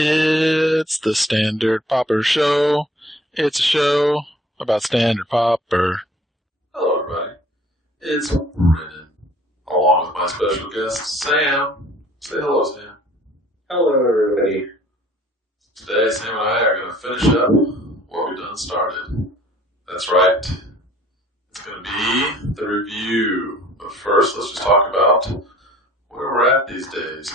It's the Standard Pauper Show. It's a show about Standard Pauper. Hello, everybody. It's Brennan, along with my special guest, Sam. Say hello, Sam. Hello, everybody. Today, Sam and I are going to finish up what we've done started. That's right. It's going to be the review. But first, let's just talk about where we're at these days.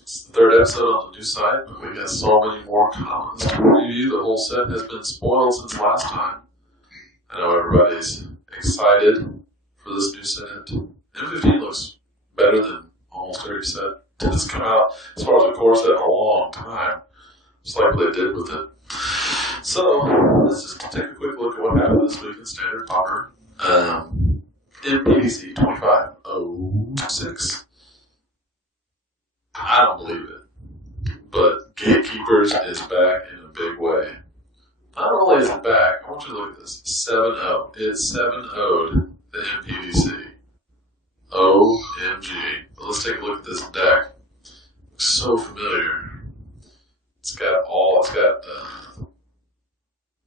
It's the third episode on the new site, but we got so many more commons to review. The whole set has been spoiled since last time. I know everybody's excited for this new set. M15 looks better than almost every set that's come out as far as the core set in a long time. Just like they did with it. So, let's just take a quick look at what happened this week in Standard Pauper. MPDC 2506. I don't believe it. But Gatekeepers is back in a big way. Not only is it back, I want you to look at this. 7-0. It's 7-0'd the MPDC. OMG. Well, let's take a look at this deck. Looks so familiar. It's got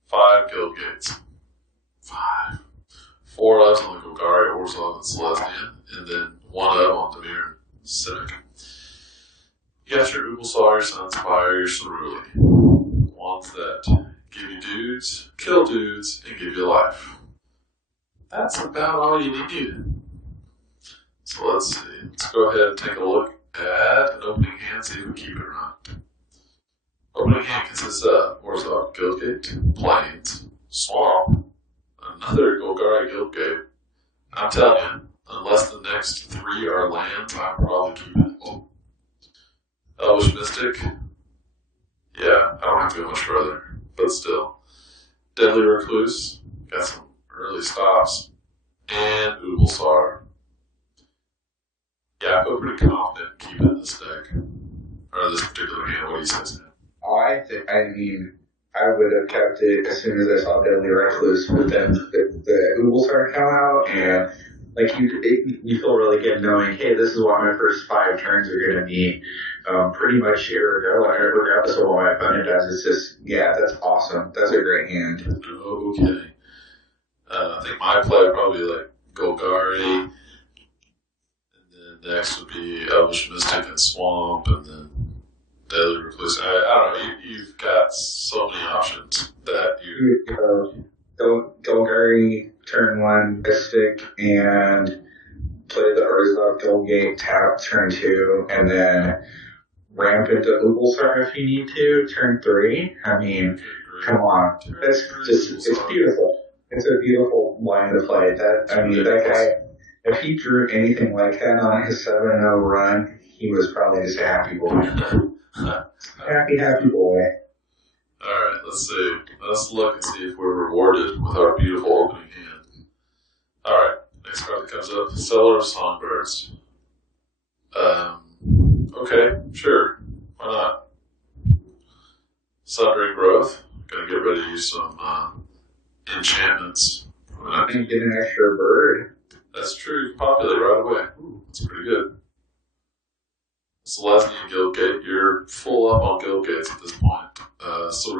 5 guild gates. 5. 4 of them on the Golgari, Orzhov, and Selesnya, and then 1 of them on Dimir and Simic. You got your Ubelsaw, your Sunspire, your Ceruli. Ones that give you dudes, kill dudes, and give you life. That's about all you need. So let's see. Let's go ahead and take a look at an opening hand, see if we keep it right. Opening hand consists of Orzhov Guildgate, Plains, Swamp, another Golgari Guildgate. I'm telling you, unless the next 3 are lands, I'm probably keeping it. Elvish Mystic, yeah, I don't have to go much further, but still. Deadly Recluse, got some early stops, and Ubelsaw. Yeah I feel pretty confident keeping this deck, or this particular hand. What do you say, Sam? I would have kept it as soon as I saw Deadly Recluse, but then the Ubelsaw come out, and like you feel really good knowing, hey, this is what my first 5 turns are going to be. Pretty much regardless of what my opponent does. It's just, yeah, that's awesome. That's a great hand. Okay. I think my play would probably be like Golgari, and then next would be Elvish Mystic and Swamp, and then Deadly Recluse. I don't know. You've got so many options that you. Golgari, turn 1, Mystic, and play the Orzhov Guildgate, tap, turn 2, and then ramp into Ubelsaw if you need to, turn 3. I mean, come on. It's beautiful. It's a beautiful line to play. That guy, if he drew anything like that on his 7-0 run, he was probably just a happy boy. Happy boy. Alright, let's see. Let's look and see if we're rewarded with our beautiful opening hand. Alright, next card that comes up, Cellar of Songbirds. Okay, sure. Why not? Sundering Growth. Gonna get ready to use some enchantments. And get an extra bird. That's true. You can populate right away. Ooh, that's pretty good. Selesnya Guildgate. You're full up on Guildgates at this point. So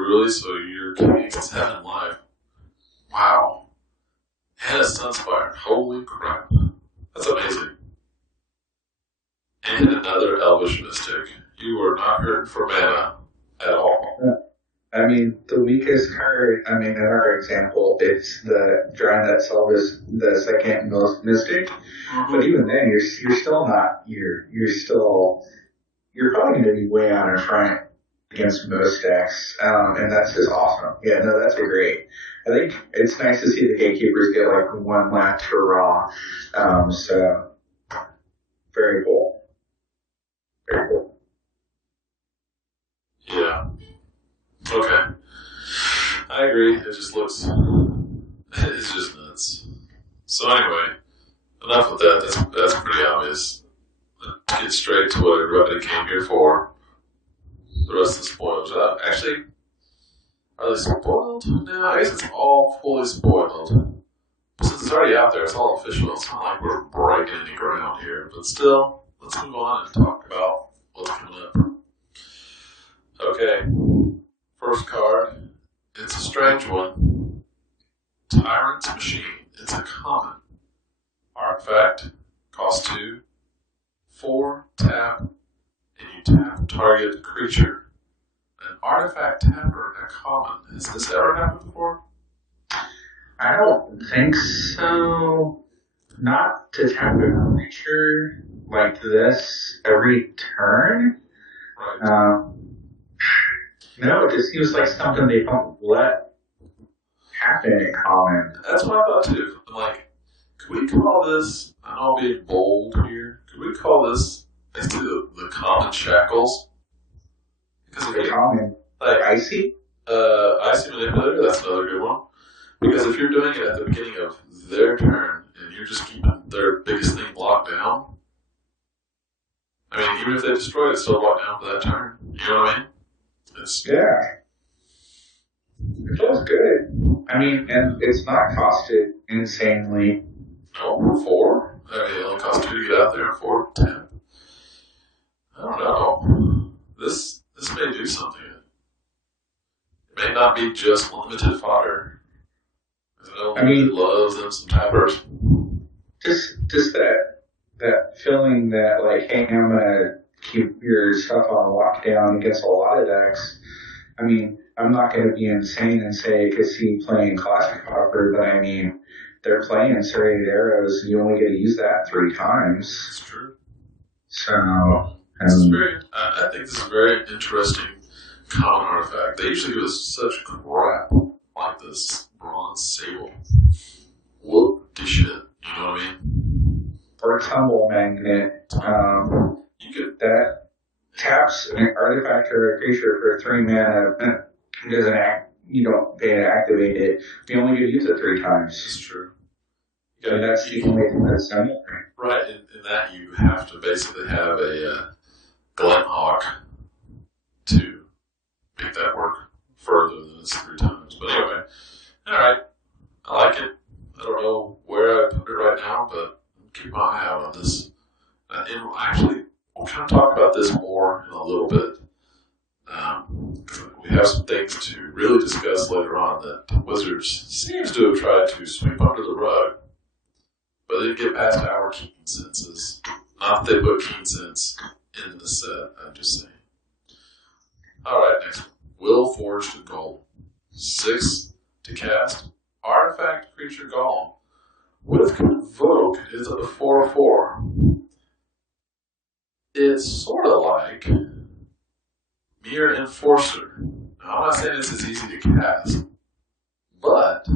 you're keeping 7 life. Wow. And a Sunspire. Holy crap. That's amazing. And another Elvish Mystic. You are not hurting for mana at all. I mean, the weakest card, in our example, it's the drawing that solve is the second most Mystic. Mm-hmm. But even then, you're still not, you're probably going to be way on in front against most decks. And that's just awesome. Yeah, no, that's great. I think it's nice to see the Gatekeepers get like 1 lap to raw. So, very cool. Very cool. Yeah. Okay. I agree. It just looks... It's just nuts. So anyway, enough with that. That's pretty obvious. Let's get straight to what everybody came here for. The rest of the spoilers. Actually, are they spoiled? No, I guess it's all fully spoiled. But since it's already out there, it's all official. It's not like we're breaking any ground here. But still, let's move on and talk about what's coming up. Okay. First card. It's a strange one. Tyrant's Machine. It's a common. Artifact. Cost 2. 4. Tap. And you tap target creature. An artifact tapper. A common. Has this ever happened before? I don't think so. Not to tap a creature like this every turn. Right. No, it just seems like something they don't let happen in common. That's what I thought too. I'm like, could we call this, I know I'm being bold here, could we call this basically the common shackles? Because The common, like icy? Icy Manipulator, that's another good one. Because if you're doing it at the beginning of their turn, and you're just keeping their biggest thing locked down, I mean, even if they destroy it, it's still locked down for that turn. You know what I mean? Yeah. It feels good. I mean, and it's not costed insanely. No, 4? I mean, it only costs 2 to get out there, and 4, 10. I don't know. This may do something. It may not be just limited fodder. I mean, loves them some tappers. Just that feeling that, like, hey, I'm gonna keep your stuff on lockdown against a lot of decks. I mean, I'm not going to be insane and say Cassie playing Classic Pauper, but I mean, they're playing Serrated Arrows. You only get to use that 3 times. That's true. So, I think this is a very interesting common artifact. They usually give us such crap like this bronze sable. Whoop the shit. You know what I mean? Or Tumble Magnet. You could. That taps an artifact or a creature for 3 mana. Doesn't act. You don't pay to activate it. You only get to use it 3 times. That's true. And that's the only thing that's done. Right. In that, you have to basically have a Glenhawk to make that work further than it's 3 times. But anyway, all right. I like it. I don't know where I put it right now, but I'll keep my eye out on this. And actually, we'll kind of talk about this more in a little bit. We have some things to really discuss later on that Wizards seems to have tried to sweep under the rug, but they didn't get past our keen senses. Not that they put keen sense in the set, I'm just saying. Alright, next one. Will Forged Golem. 6 to cast. Artifact Creature Golem. With Convoke is a 4/4. It's sort of like Mere Enforcer. Now, I'm not saying this is easy to cast, but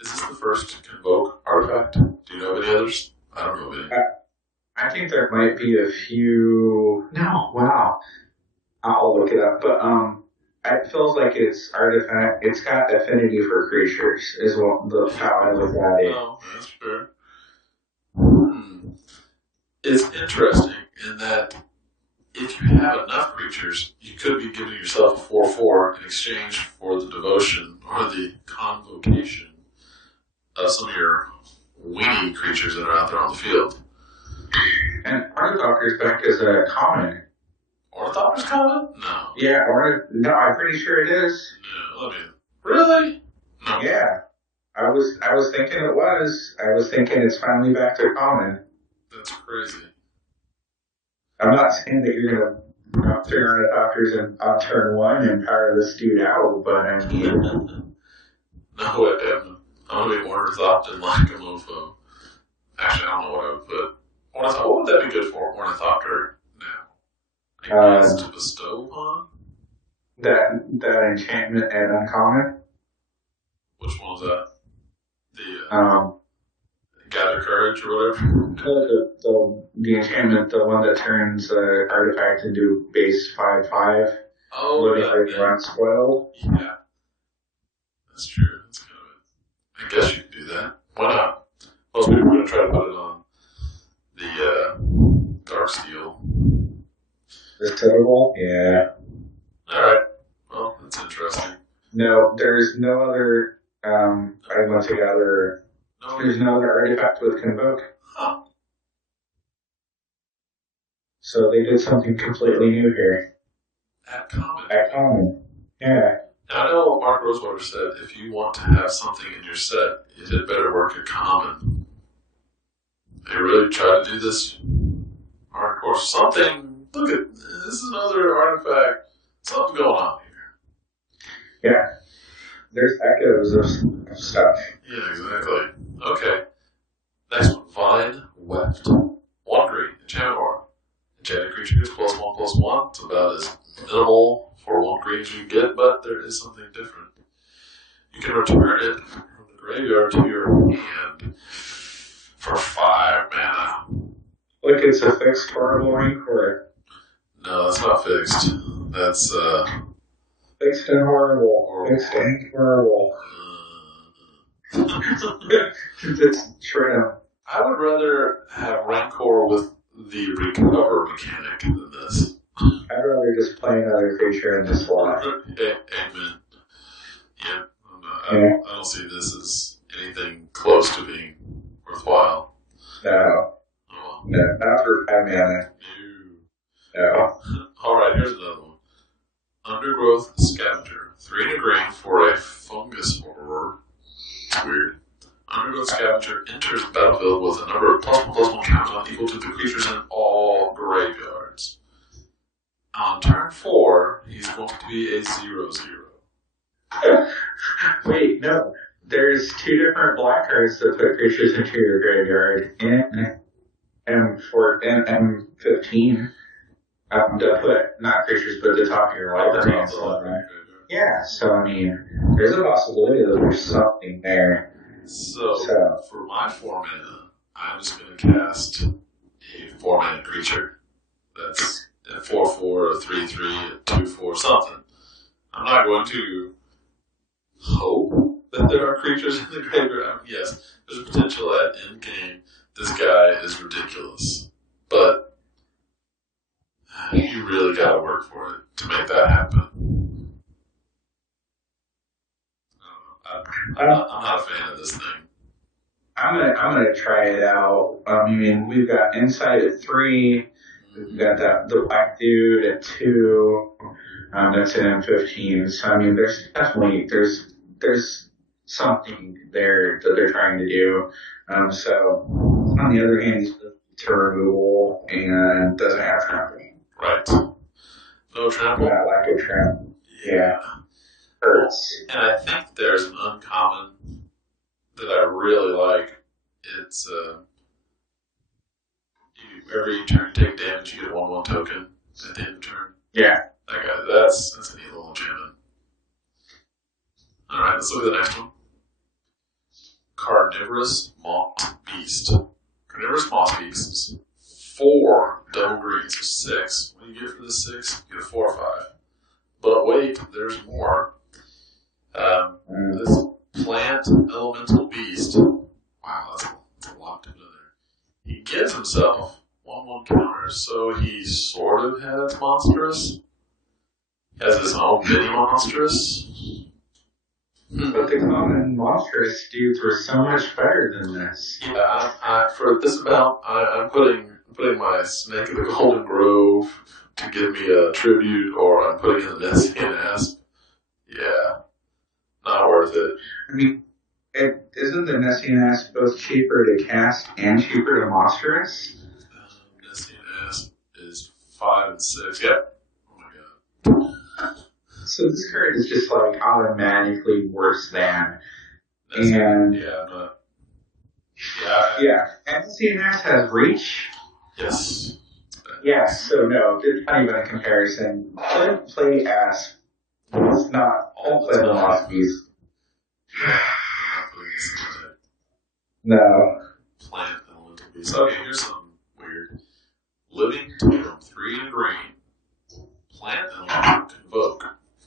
is this the first Convoke artifact? Do you know of any others? I don't know of any. I think there might be a few. No, wow. I'll look it up. But it feels like it's artifact. It's got affinity for creatures, is what how I look at it. Oh, that's fair. It's interesting in that if you have enough creatures, you could be giving yourself a 4/4 in exchange for the devotion or the convocation of some of your weenie creatures that are out there on the field. And Ornithopter's back as a common. Ornithopter's common? No. Yeah, no, I'm pretty sure it is. No, really? No. Yeah. I was thinking it was. I was thinking it's finally back to common. That's crazy. I'm not saying that you're going to drop 3 Ornithopters on turn 1 and power this dude out, but I mean... No way, Devin. I'm going to be Ornithopter like a mofo. Actually, I don't know what I would put. What would that be good for? Ornithopter now? I guess to bestow upon? That enchantment at uncommon? Which one was that? The Gather Courage or whatever? The enchantment, the one that turns artifact into base 5/5. Oh, yeah. Around spoiled. Yeah. That's true. That's kind of it. I guess you could do that. Why not? Most people are going to try to put it on the Dark Steel. The Total? Yeah. Alright. Well, that's interesting. No, there's no other item together. There's no other artifact with Convoke. Huh. So they did something completely new here. At common. At common. Yeah. Now, I know Mark Rosewater said if you want to have something in your set, it had better work at common. They really tried to do this hardcore something. Look at this is another artifact. Something's going on here. Yeah. There's echoes of stuff. Yeah, exactly. Okay. Next one. Vine Weft. 1 green. Enchantment Aura. Enchanted creature gets +1/+1. It's about as minimal for 1 green as you can get, but there is something different. You can return it from the graveyard to your hand for 5 mana. Look, it's a fixed horrible Rancor. No, that's not fixed. That's, Fixed and horrible. Fixed and horrible. It's trim. I would rather have Rancor with the recover mechanic than this. I'd rather just play another creature in this slot. Amen. Yeah, I don't see this as anything close to being worthwhile. No. Oh, No, not for 5 mana. No. Alright, here's another one. Undergrowth Scavenger. 3 and a green for a fungus horror. Weird. Undergrowth Scavenger enters the battlefield with a number of +1/+1 countdown equal to the creatures in all graveyards. On turn 4, he's going to be a 0/0. Wait, no. There's 2 different black cards that put creatures into your graveyard in M15. To put, not creatures, but the top of your library and stuff, right? Yeah, so I mean, there's a possibility that there's something there. So for my 4 mana, I'm just going to cast a 4 mana creature. That's a 4/4, a 3/3, a 2/4, something. I'm not going to hope that there are creatures in the graveyard. Yes, there's potential at end game. This guy is ridiculous. But you really got to work for it to make that happen. I'm not a fan of this thing. I'm gonna try it out. I mean, we've got Insight at 3. We've got the black dude at 2. That's an M15. So I mean, there's definitely there's something there that they're trying to do. So on the other hand, he's to removal and doesn't have trampling. Right. No trample. Yeah, lack of trample. Yeah. Hurts. And I think there's an uncommon that I really like. It's every turn you take damage, you get a 1/1 token at the end of the turn. Yeah. That guy, that's a neat little enchantment. Alright, let's look at the next one. Carnivorous Moss-Beast. Carnivorous Moss-Beast is 4 double greens, so 6. What do you get for the 6? You get a 4 or 5. But wait, there's more. This plant elemental beast. Wow, that's a lot to do there. He gives himself 1/1 counters, so he sort of has monstrous. He has his own mini monstrous. But the common monstrous dudes were so much better than this. Yeah, for this amount, I'm putting my Snake of the Golden Grove to give me a tribute, or I'm putting in the Messian Asp. Yeah, not worth it. I mean, isn't the Messian Asp both cheaper to cast and cheaper to monstrous? Messian Asp is 5 and 6. Yep. Oh my god. So this card is just like automatically worse than. And yeah. And Messian Asp has reach. Yes. Yeah, so no, it's not even a comparison. Play Asp. It's not. Don't play the Moss-Beast. No. Plant elemental beast. Okay, here's something weird. Living Totem, 3 and green. Plant elemental convoke.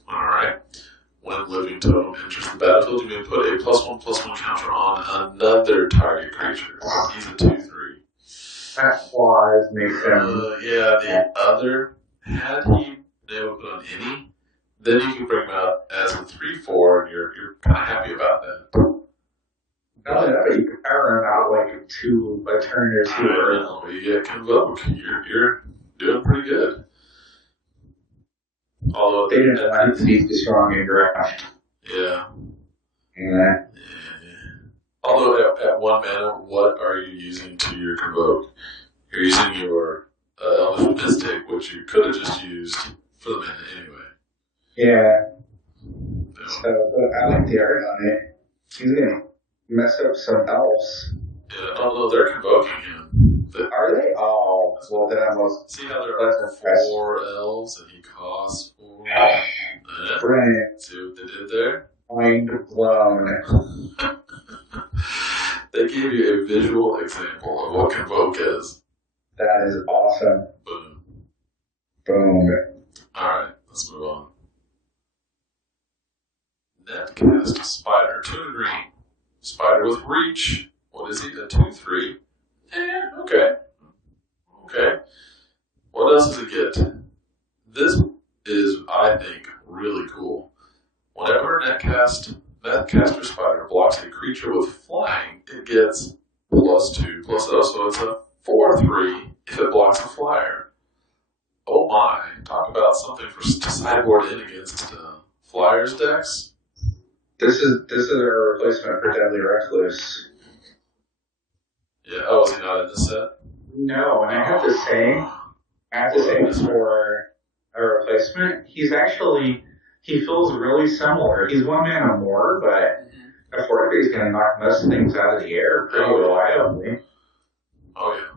Alright. When Living Totem enters the battlefield, you may put a +1/+1 counter on another target creature. He's a 2/3. That flaws make them. Yeah, the other, had he been able to put on any, then you can bring him out as a 3/4, and you're kind of happy about that. Not only that, but you can power him out like a turn or two. I know, you get Convoke. You're doing pretty good. Although They didn't want to be too strong in draft. Yeah. Yeah. Although at 1 mana, what are you using to your Convoke? You're using your Elvish Mystic, which you could have just used for the mana anyway. Yeah. So, but I like the art on it. He's gonna mess up some elves. Yeah, although they're Convoking him. Are they? Oh, well then I must. See how there are 4 elves and he costs 4? Brilliant. See what they did there? Mind blown. They gave you a visual example of what Convoke is. That is awesome. Boom. Boom. Alright, let's move on. Netcaster Spider, 2 and green. Spider with reach. What is he? A 2/3. Okay. Okay. What else does it get? This is, I think, really cool. Whenever Netcaster Spider blocks a creature with flying, it gets +2/+0, so it's a 4/3 if it blocks a flyer. Oh my! Talk about something to sideboard in against flyers decks. This is a replacement for Deadly Recluse. Yeah. Oh, is he not in this set? No, and I have to say for a replacement, he feels really similar. He's 1 mana more, but I feel like he's going to knock most things out of the air pretty reliably. Oh yeah.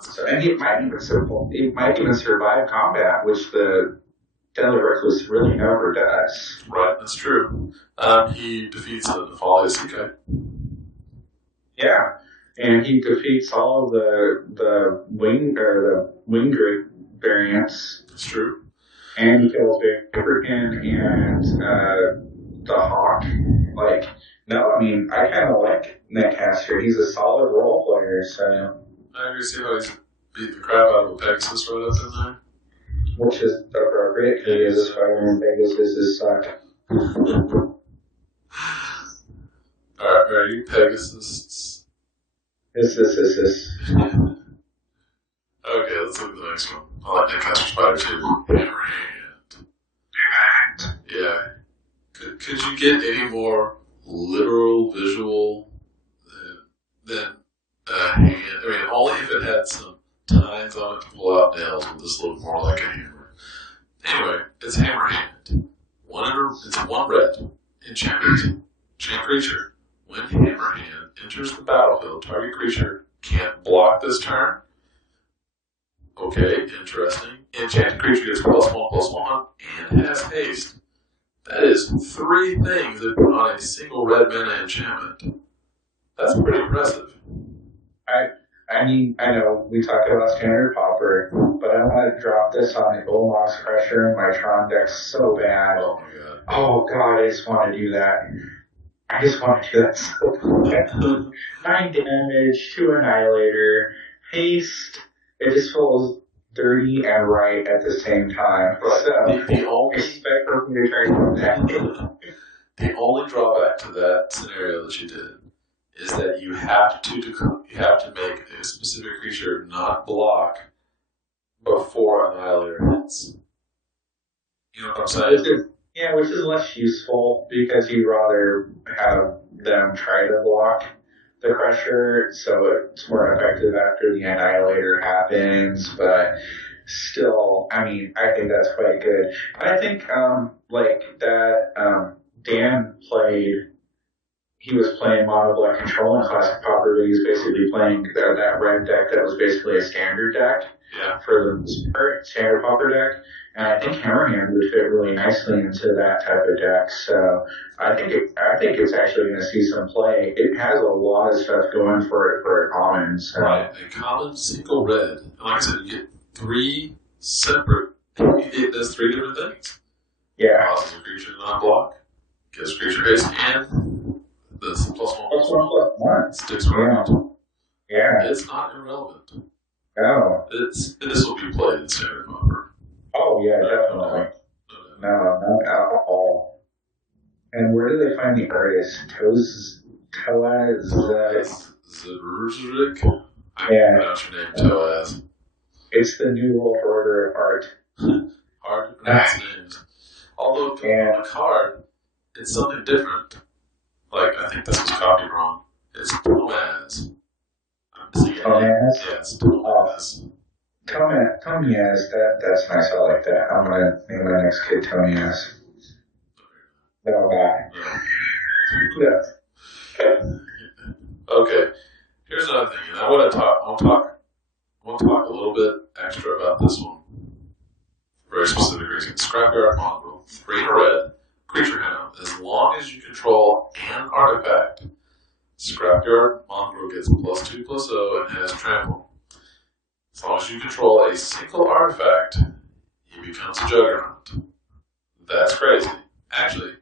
So, and he might even survive combat, which the Deadly Recluse really never does. Right, that's true. He defeats the Nefali Seekai. Yeah, and he defeats all of the wing variants. That's true. And he kills Vaporkin and the Hawk. Like, no, I mean, I kind of like Netcaster. He's a solid role player, so. I agree. See how he's beat the crap out of a Pegasus right up in there? Which is appropriate, because the Spider and Pegasus suck. Alright, are you Pegasus? This. Okay, let's look at the next one. I like Netcaster Spider too. Hammerhand. Yeah. Could you get any more literal visual than a hand? I mean, only if it had some tines on it to pull out nails would this look more like a hammer. Anyway, it's Hammerhand. It's 1 red. Enchantment. Enchant creature. When Hammerhand enters the battlefield, target creature can't block this turn. Okay, interesting. Enchanted creature gets +1/+1 and has haste. That is 3 things that put on a single red mana enchantment. That's pretty impressive. I mean, I know we talked about Standard Pauper, but I want to drop this on the Glacial Crasher in my Tron deck so bad. Oh my god. Oh god, I just want to do that. I just want to do that so bad. 9 damage, 2 Annihilator, haste. It just feels dirty and right at the same time. Right. So, The only expect for me to try to do that. The only drawback to that scenario that you did is that you have to make a specific creature not block before Annihilator hits. You know what I'm saying? Which is less useful because you'd rather have them try to block the Crusher, so it's more effective after the Annihilator happens, but still, I mean, I think that's quite good. And I think, Dan he was playing Mono Black Control in Classic Pauper, but he was basically playing that red deck that was basically a standard deck for the standard Pauper deck. And I think Hammerhand would fit really nicely into that type of deck. So I think it's actually going to see some play. It has a lot of stuff going for it for a common. So. Right, a common single red. And like I said, you get 3 separate. It does 3 different things. Yeah. Causes a creature to not block, gives creature haste, and the +1/+1 sticks around. Yeah. It's not irrelevant. No. This will be played in Standard Pauper. Oh, yeah, definitely. No, not at all. And where do they find the artist? Zedrzrik? I Yeah. pronounce your name Toaz. It's the New World Order of art. Hard to pronounce names. Although on the card, it's something different. Like, I think this was copied wrong. It's Tomaz. I'm missing it. Tomaz? Yeah, it's Tomaz. Tomaz, that's nice. I like that. I'm going to name my next kid Tomaz. No, bye. Yeah. Okay. Here's another thing, and I want to talk a little bit extra about this one. For very specific reason. Scrapyard Mongrel, 3 in a red, creature hound. As long as you control an artifact, Scrapyard Mongrel gets +2/+0 and has trample. As long as you control a single artifact, he becomes a Juggernaut. That's crazy. Actually,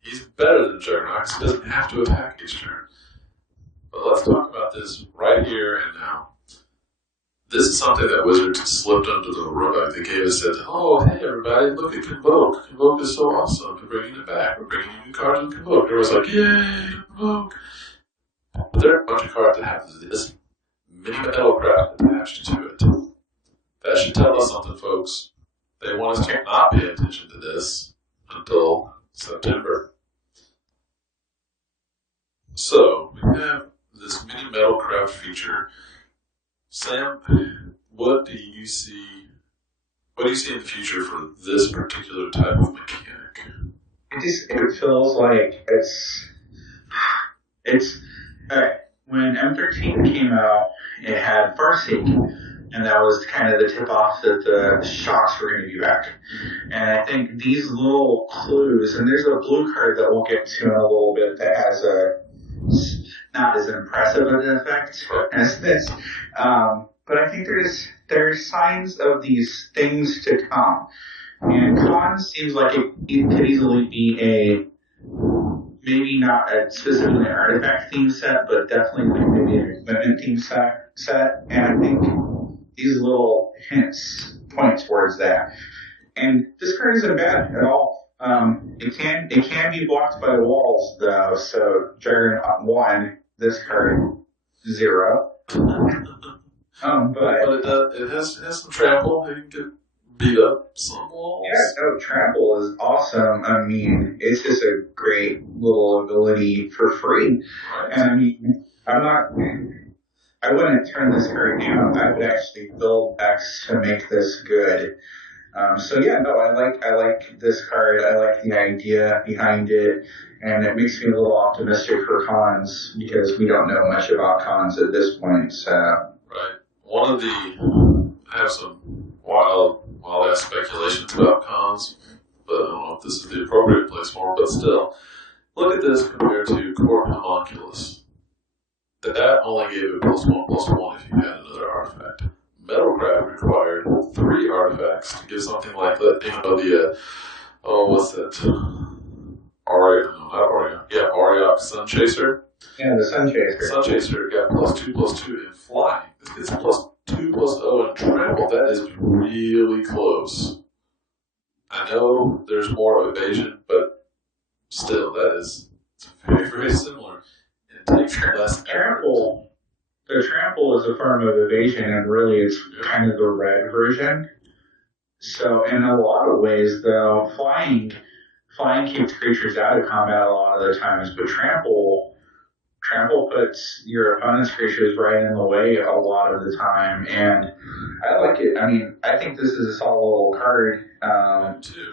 he's better than Juggernaut because he doesn't have to attack each turn. But let's talk about this right here and now. This is something that Wizards slipped under the rug. They gave us said, oh, hey, everybody, look at Convoke. Convoke is so awesome. We're bringing it back. We're bringing new cards with Convoke. Everyone's like, yay, Convoke. But there are a bunch of cards that have this mini metalcraft attached to it. That should tell us something, folks. They want us to not pay attention to this until September. So, we have this mini metalcraft feature. Sam, what do you see in the future for this particular type of mechanic? It feels like it's when M13 came out, it had Farseek, and that was kind of the tip off that the shocks were going to be back. And I think these little clues, and there's a blue card that we'll get to in a little bit that has not as impressive an effect as this. But I think there's signs of these things to come. And Con seems like it could easily be maybe not a specifically an artifact theme set, but definitely maybe an equipment theme set. And I think these little hints point towards that. And this card isn't bad at all. It can be blocked by the walls though. So Juggernaut 1, this card 0. But it has some trample. It can get beat up some walls. Yeah, no, trample is awesome. I mean, it's just a great little ability for free. Right. And I mean, I wouldn't turn this card down. I would actually build decks to make this good. So yeah, no, I like this card. I like the idea behind it, and it makes me a little optimistic for cons because we don't know much about cons at this point. So right, I have some wild ass speculations about cons, but I don't know if this is the appropriate place for them. But still, look at this compared to Court Homunculus. That only gave it +1/+1 if you had another artifact. Metalcraft required 3 artifacts to give something like that, what's that? Auriok Sunchaser. Yeah, the Sunchaser. Sunchaser got +2/+2 in flying. This gets +2/+0 in trample. That is really close. I know there's more evasion, but still, it's very, very similar. It takes less trample. The trample is a form of evasion, and really it's kind of the red version. So, in a lot of ways, though, flying keeps creatures out of combat a lot of the times, but trample puts your opponent's creatures right in the way a lot of the time, and I like it. I mean, I think this is a solid little card,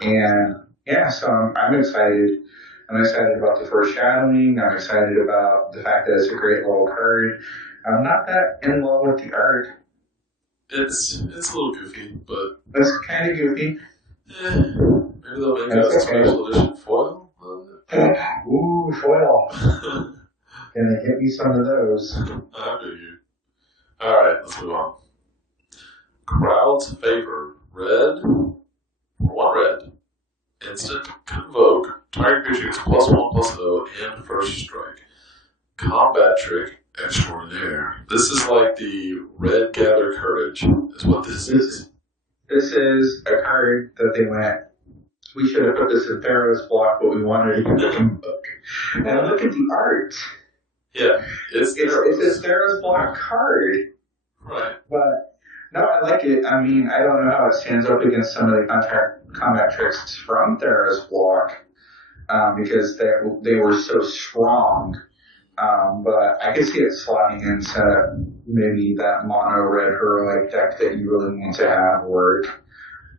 and yeah, so I'm excited. I'm excited about the foreshadowing. I'm excited about the fact that it's a great little card. I'm not that in love with the art. It's a little goofy, but it's kind of goofy. Maybe they'll make a special edition foil. Ooh, foil! Gonna get me some of those. I do you. All right, let's move on. Crowd's favor. Red. 1 red. Instant Convoke. Target creature gets +1/+0 and first strike. Combat trick. Extraordinaire. This is like the Red Gather Courage, is what this is. This is a card that they went, we should have put this in Theros block, but we wanted to get a book. Now look at the art. Yeah, it's a Theros block card. Right. But No, I like it. I mean, I don't know how it stands up against some of the combat tricks from Theros block, because they were so strong. But I could see it slotting into maybe that mono red heroic deck that you really want to have work.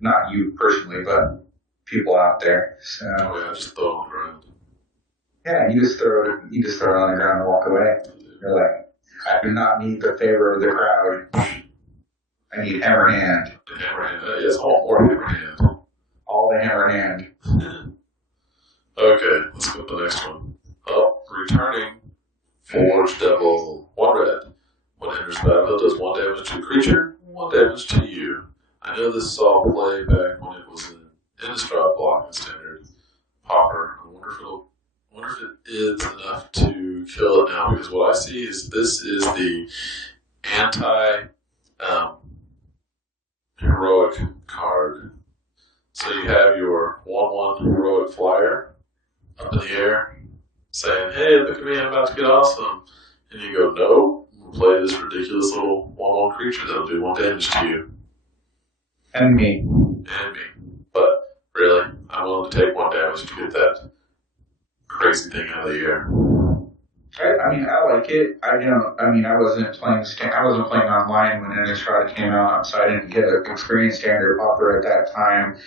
Not you personally, but people out there. So Oh yeah, just throw it on the ground. yeah, you just throw it on the ground and walk away. You're like, I do not need the favor of the crowd. I need hammer hand. The hammer hand. Yes, all hammer hand. All the hammer hand. Okay, let's go to the next one. Oh, returning Forge Devil. 1 red. When it enters the battlefield, does 1 damage to a creature, 1 damage to you. I know this saw play back when it was in Innistrad block in Standard Pauper. I wonder if it is enough to kill it now, because what I see is this is the anti heroic card. So you have your 1/1 heroic flyer up in the air saying, hey, look at me, I'm about to get awesome. And you go, no, we'll play this ridiculous little 1/1 creature that'll do 1 damage to you. And me. And me. But really, I'm willing to take 1 damage to get that crazy thing out of the air. I mean, I like it. I wasn't playing online when Innistrad came out, so I didn't get an experienced Standard Pauper at that time.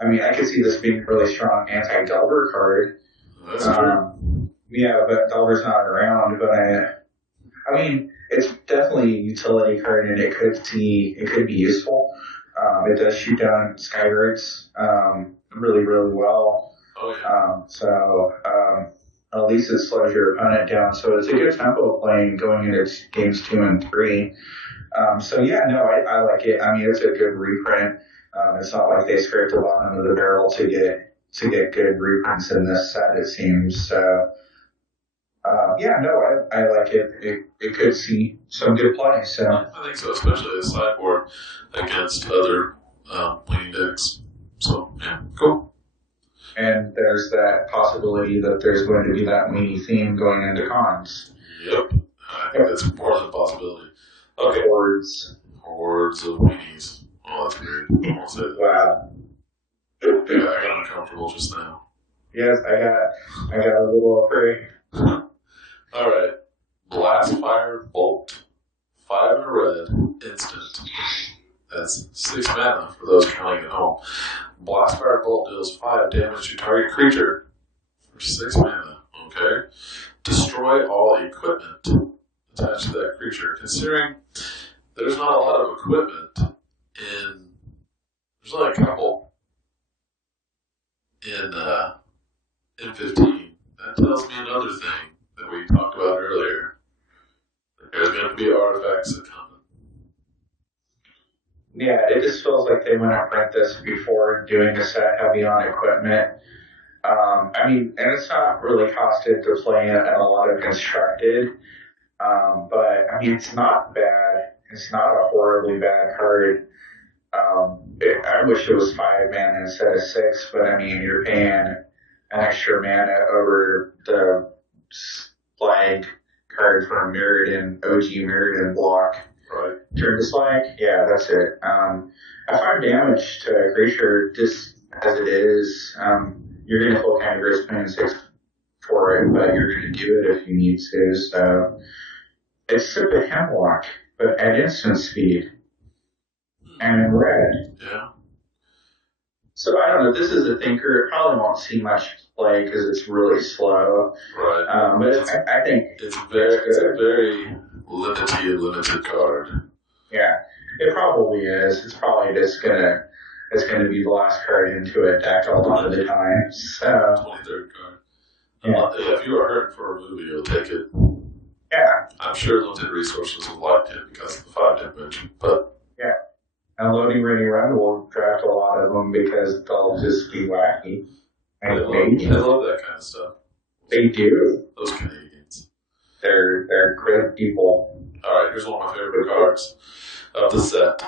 I mean, I could see this being a really strong anti-Delver card. That's true. Yeah, but Delver's not around, but I mean, it's definitely a utility card, and it could be useful. It does shoot down Skyricks really, really well. Oh, yeah. At least it slows your opponent down, so it's a good tempo playing going into games 2 and 3. I like it. I mean, it's a good reprint. It's not like they scraped the bottom of the barrel to get good reprints in this set, it seems. So, I like it. It could see some good play. So I think so, especially as sideboard against other winning decks. So, yeah, cool. And there's that possibility that there's going to be that weenie theme going into cons. Yep. I think that's more than a possibility. Okay. Hordes of weenies. Oh, that's weird. I won't say that. Wow. Yeah, I got uncomfortable just now. Yes, I got a little afraid. Alright. Blastfire Bolt. 5 in a red. Instant. That's 6 mana for those counting at home. Blastfire Bolt deals 5 damage to target creature for 6 mana. Okay. Destroy all equipment attached to that creature. Considering there's not a lot of equipment there's only a couple in 15. That tells me another thing that we talked about earlier. There's going to be artifacts that come. Yeah, it just feels like they went and print this before doing a set heavy on equipment. And it's not really costed to play in a lot of constructed, but I mean, it's not bad. It's not a horribly bad card. I wish it was 5 mana instead of 6, but I mean, you're paying an extra mana over the flag card from OG Mirrodin block. Right. Turn to slag? Yeah, that's it. I find damage to a creature just as it is. You're going to feel kind of gross paying 6 for it, but you're going to do it if you need to. So it's Sip of Hemlock, but at instant speed and in red. Yeah. So I don't know. This is a thinker. It probably won't see much play because it's really slow. Right. But I think it's a very limited card. Yeah, it probably is. It's probably just gonna be the last card into a deck a lot of the time. So 23rd card. Yeah, if you are hurting for a movie, you'll take it. Yeah. I'm sure Limited Resources will like it because of the 5 damage, but yeah. And Loading Ready Run will draft a lot of them because they'll just be wacky. And they love that kind of stuff. They do. Those Canadians. They're great people. Alright, here's one of my favorite cards of the set.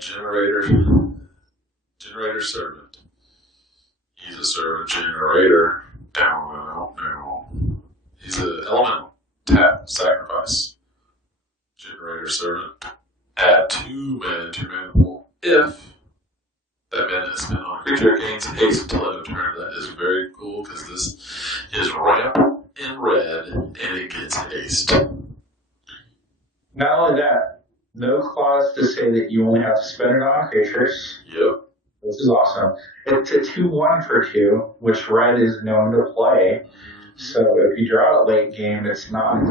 Generator Servant. He's a servant generator. Down. He's an elemental. Tap. Sacrifice. Generator Servant. add 2 mana to your mana pool. If that mana is spent on a creature, gains haste until end of turn. That is very cool because this is ramp in red and it gets haste. Not only that, no clause to say that you only have to spend it on creatures. Yep. This is awesome. It's a 2/1 for 2, which red is known to play. So if you draw it late game, it's not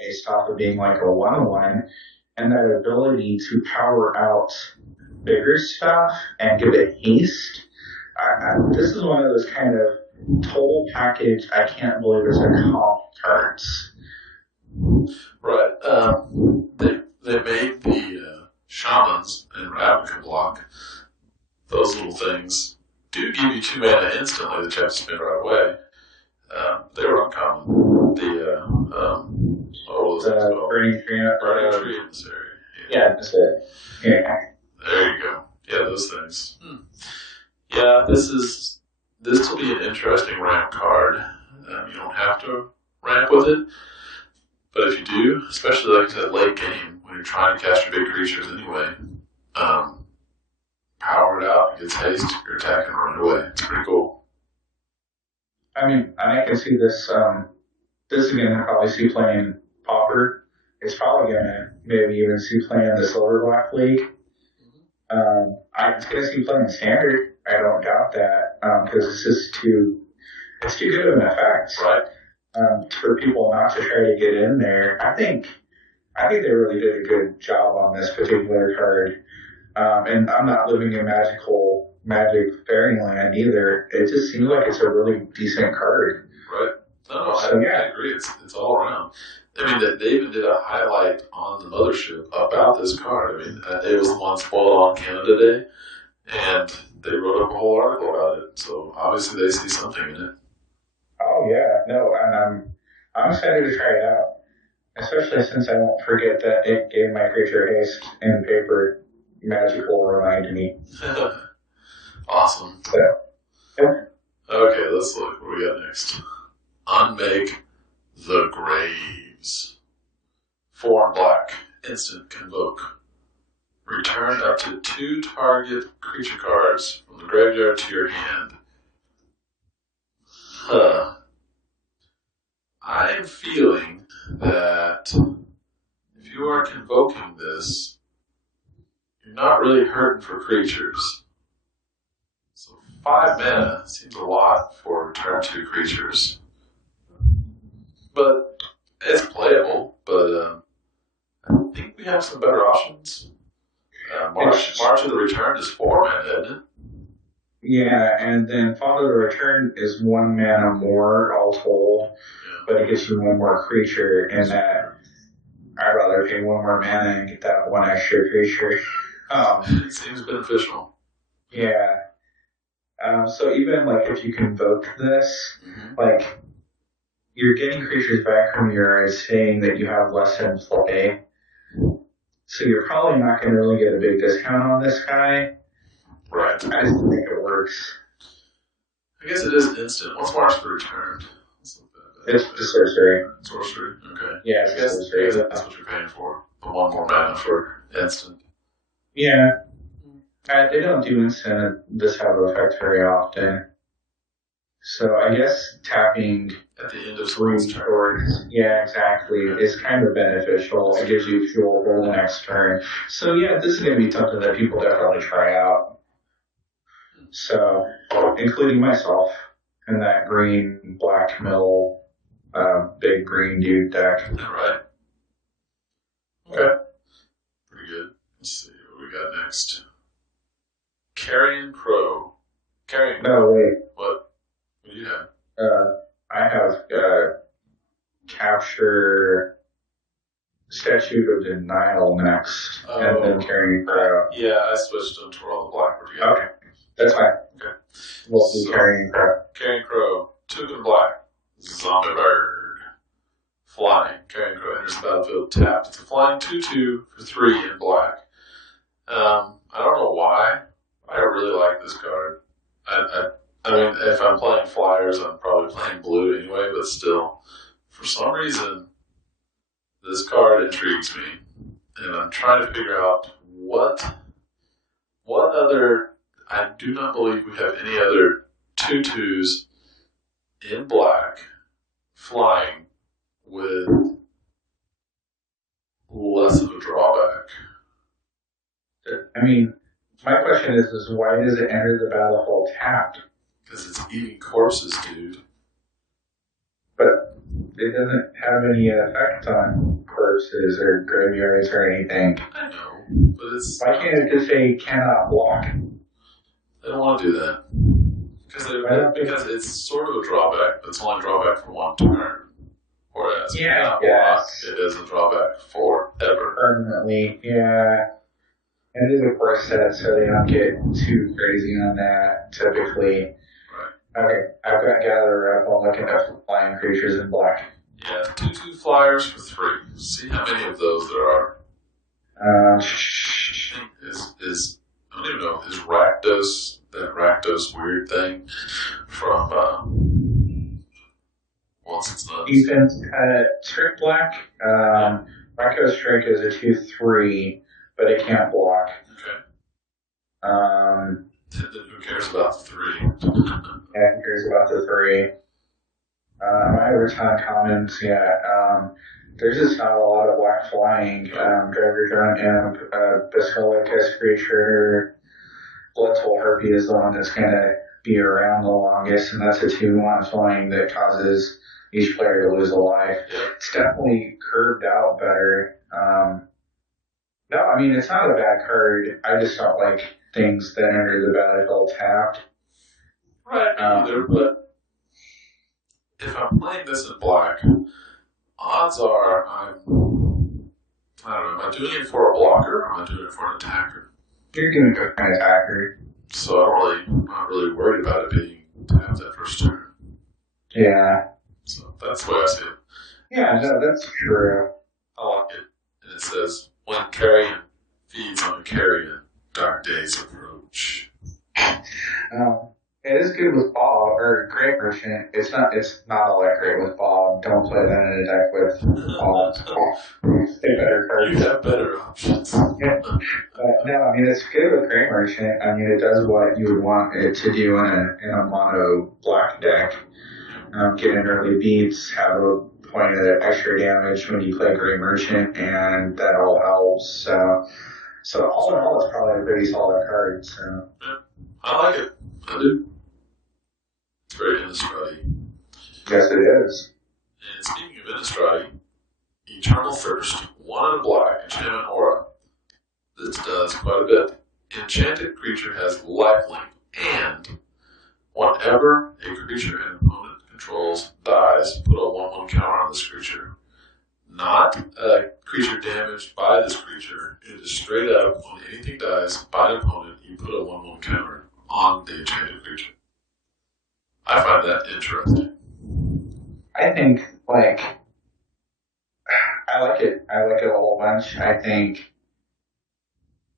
based off of being like a 1/1, and that ability to power out bigger stuff and give it haste. This is one of those kind of total package. I can't believe it's a comp cards. Right. They made the shamans in Ravnica Block. Those little things do give you 2 mana instantly that you have to spend right away. They were uncommon. Burning tree in this area. Yeah, that's it. Yeah. There you go. Yeah, those things. Yeah, this will be an interesting ramp card. You don't have to ramp with it, but if you do, especially like I said, late game when you're trying to cast your big creatures anyway, power it out, it gets haste, you're attacking right away. It's pretty cool. I mean, I can see this. This is going to probably see playing Pauper. It's probably going to maybe even see playing the Silver Black League. I'm going to see playing Standard. I don't doubt that because it's just too good of an effect. Right. For people not to try to get in there. I think they really did a good job on this particular card. And I'm not living in magic fairyland either. It just seems like it's a really decent card. Right. No, I agree. It's all around. I mean, they even did a highlight on the mothership about this card. I mean, it was the one spoiled on Canada Day, and they wrote up a whole article about it. So obviously they see something in it. Oh yeah, no, and I'm excited to try it out, especially since I won't forget that it gave my creature haste in paper. Magic will remind me. Awesome. So, yeah. Okay, let's look. What do we got next? Unmake the Graves. 4 and black. Instant convoke. Return up to 2 target creature cards from the graveyard to your hand. I am feeling that if you are convoking this, you're not really hurting for creatures. So 5 mana seems a lot for turn 2 creatures. But it's playable, but I think we have some better options. March of the Return is 4 mana, isn't it? Yeah, and then Father of the Return is 1 mana more, all told, but it gives you 1 more creature, and that I'd rather pay 1 more mana and get that 1 extra creature. It seems beneficial. Yeah. So even like if you convoke this, like you're getting creatures back from your saying that you have less in play. So you're probably not going to really get a big discount on this guy. Right. I just think it works. I guess it is instant. What's March of the Return? It's the sorcery. Sorcery? Okay. Yeah, it's sorcery. That's what you're paying for. The 1 more mana for instant. Yeah. They don't do instant this type of effect very often. So I guess tapping at the end of someone's turn. Yeah, exactly. Is kind of beneficial. It gives you fuel for the next turn. So yeah, this is going to be something that people definitely try out. So, including myself in that green black mill, big green dude deck. Right. Okay. Pretty good. Let's see what we got next. Carrion Crow. Carrion Crow. No, wait. What do you have? I have Capture Statute of Denial next, and then Carrion Crow. Yeah, I switched them to all the black together. Okay, that's fine. Okay. We'll do Carrion Crow. Carrion Crow, 2 and black. Zombie Bird. Flying. Carrion Crow enters the battlefield tapped. It's a flying 2/2 for 3 in black. I don't know why. I really like this card. I mean, if I'm playing flyers, I'm probably playing blue anyway, but still, for some reason, this card intrigues me. and I'm trying to figure out what other. I do not believe we have any other 2/2s in black flying with less of a drawback. I mean, my question is why does it enter the battlefield tapped? Because it's eating corpses, dude. But it doesn't have any effect on corpses or graveyards or anything. I know, but it's... Why can't it just say cannot block? They don't want to do that. Because it's sort of a drawback, but it's only a drawback for one turn. Whereas cannot block, it is a drawback forever. Permanently, yeah. And it is a force set, so they don't get too crazy on that, typically. Right. Okay, I've got Gather Up. I'm looking at flying creatures in black. Yeah, 2/2 flyers for 3. See how many of those there are. Um, Is I don't even know, is Rakdos, that Rakdos weird thing from Once It's Nuts? Defense Trick Black. Rakdos Trick is a 2/3, but it can't block. Okay. Who cares about the 3? Yeah, who cares about the 3? I have a ton of comments, there's just not a lot of black flying. Driver Drone Imp, Basilica Creature, Bloodtoll Harpy is the one that's going to be around the longest, and that's a 2/1 flying that causes each player to lose a life. It's definitely curved out better. No, I mean, it's not a bad card. I just don't like things that enter the battlefield tapped. Right, either, but if I'm playing this in black, odds are I don't know, am I doing it for a blocker or am I doing it for an attacker? You're going to go for an attacker. So I'm not really worried about it being tapped that first turn. Yeah. So that's the way I see it. Yeah, no, that's true. I like it. And it says, when Carrion feeds on a Carrion, dark days approach. It is good with Bob, or Great Merchant. It's not all that great with Bob. Don't play that in a deck with Bob. They better cards. You have better options. Yeah. No, I mean, it's good with Great Merchant. I mean, it does what you would want it to do in a mono black deck. Get in early beats, have a point of extra damage when you play Great Merchant, and that all helps. So all in all, it's probably a pretty solid card. So yeah, I like it. I do. It's very Innistrad-y. Yes, it is. And speaking of Innistrad-y, Eternal Thirst, 1 in a black, enchantment aura. This does quite a bit. Enchanted creature has lifelink, and whenever a creature an opponent controls dies, put a 1/1 counter on this creature. Not a creature damaged by this creature. It is straight up, when anything dies by an opponent, you put a 1/1 counter on the enchanted creature. I find that interesting. I think, I like it. I like it a whole bunch. I think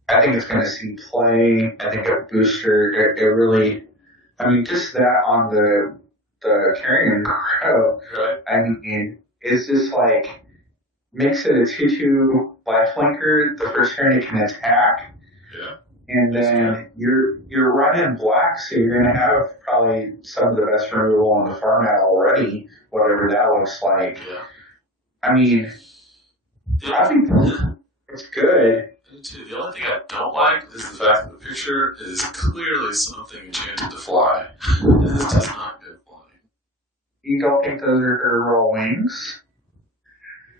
it's going to see play. I think a booster, it really, I mean, just that on the Carrion Crow, right. I mean, it's just makes it a 2/2 lifelinker. The first turn it can attack. Yeah. And then you're running black, so you're going to have probably some of the best removal on the format already, whatever that looks like. Yeah. I mean, I think it's good. Me too. The only thing I don't like is the fact that the picture is clearly something enchanted to fly. This does not go flying. You don't think those are real wings?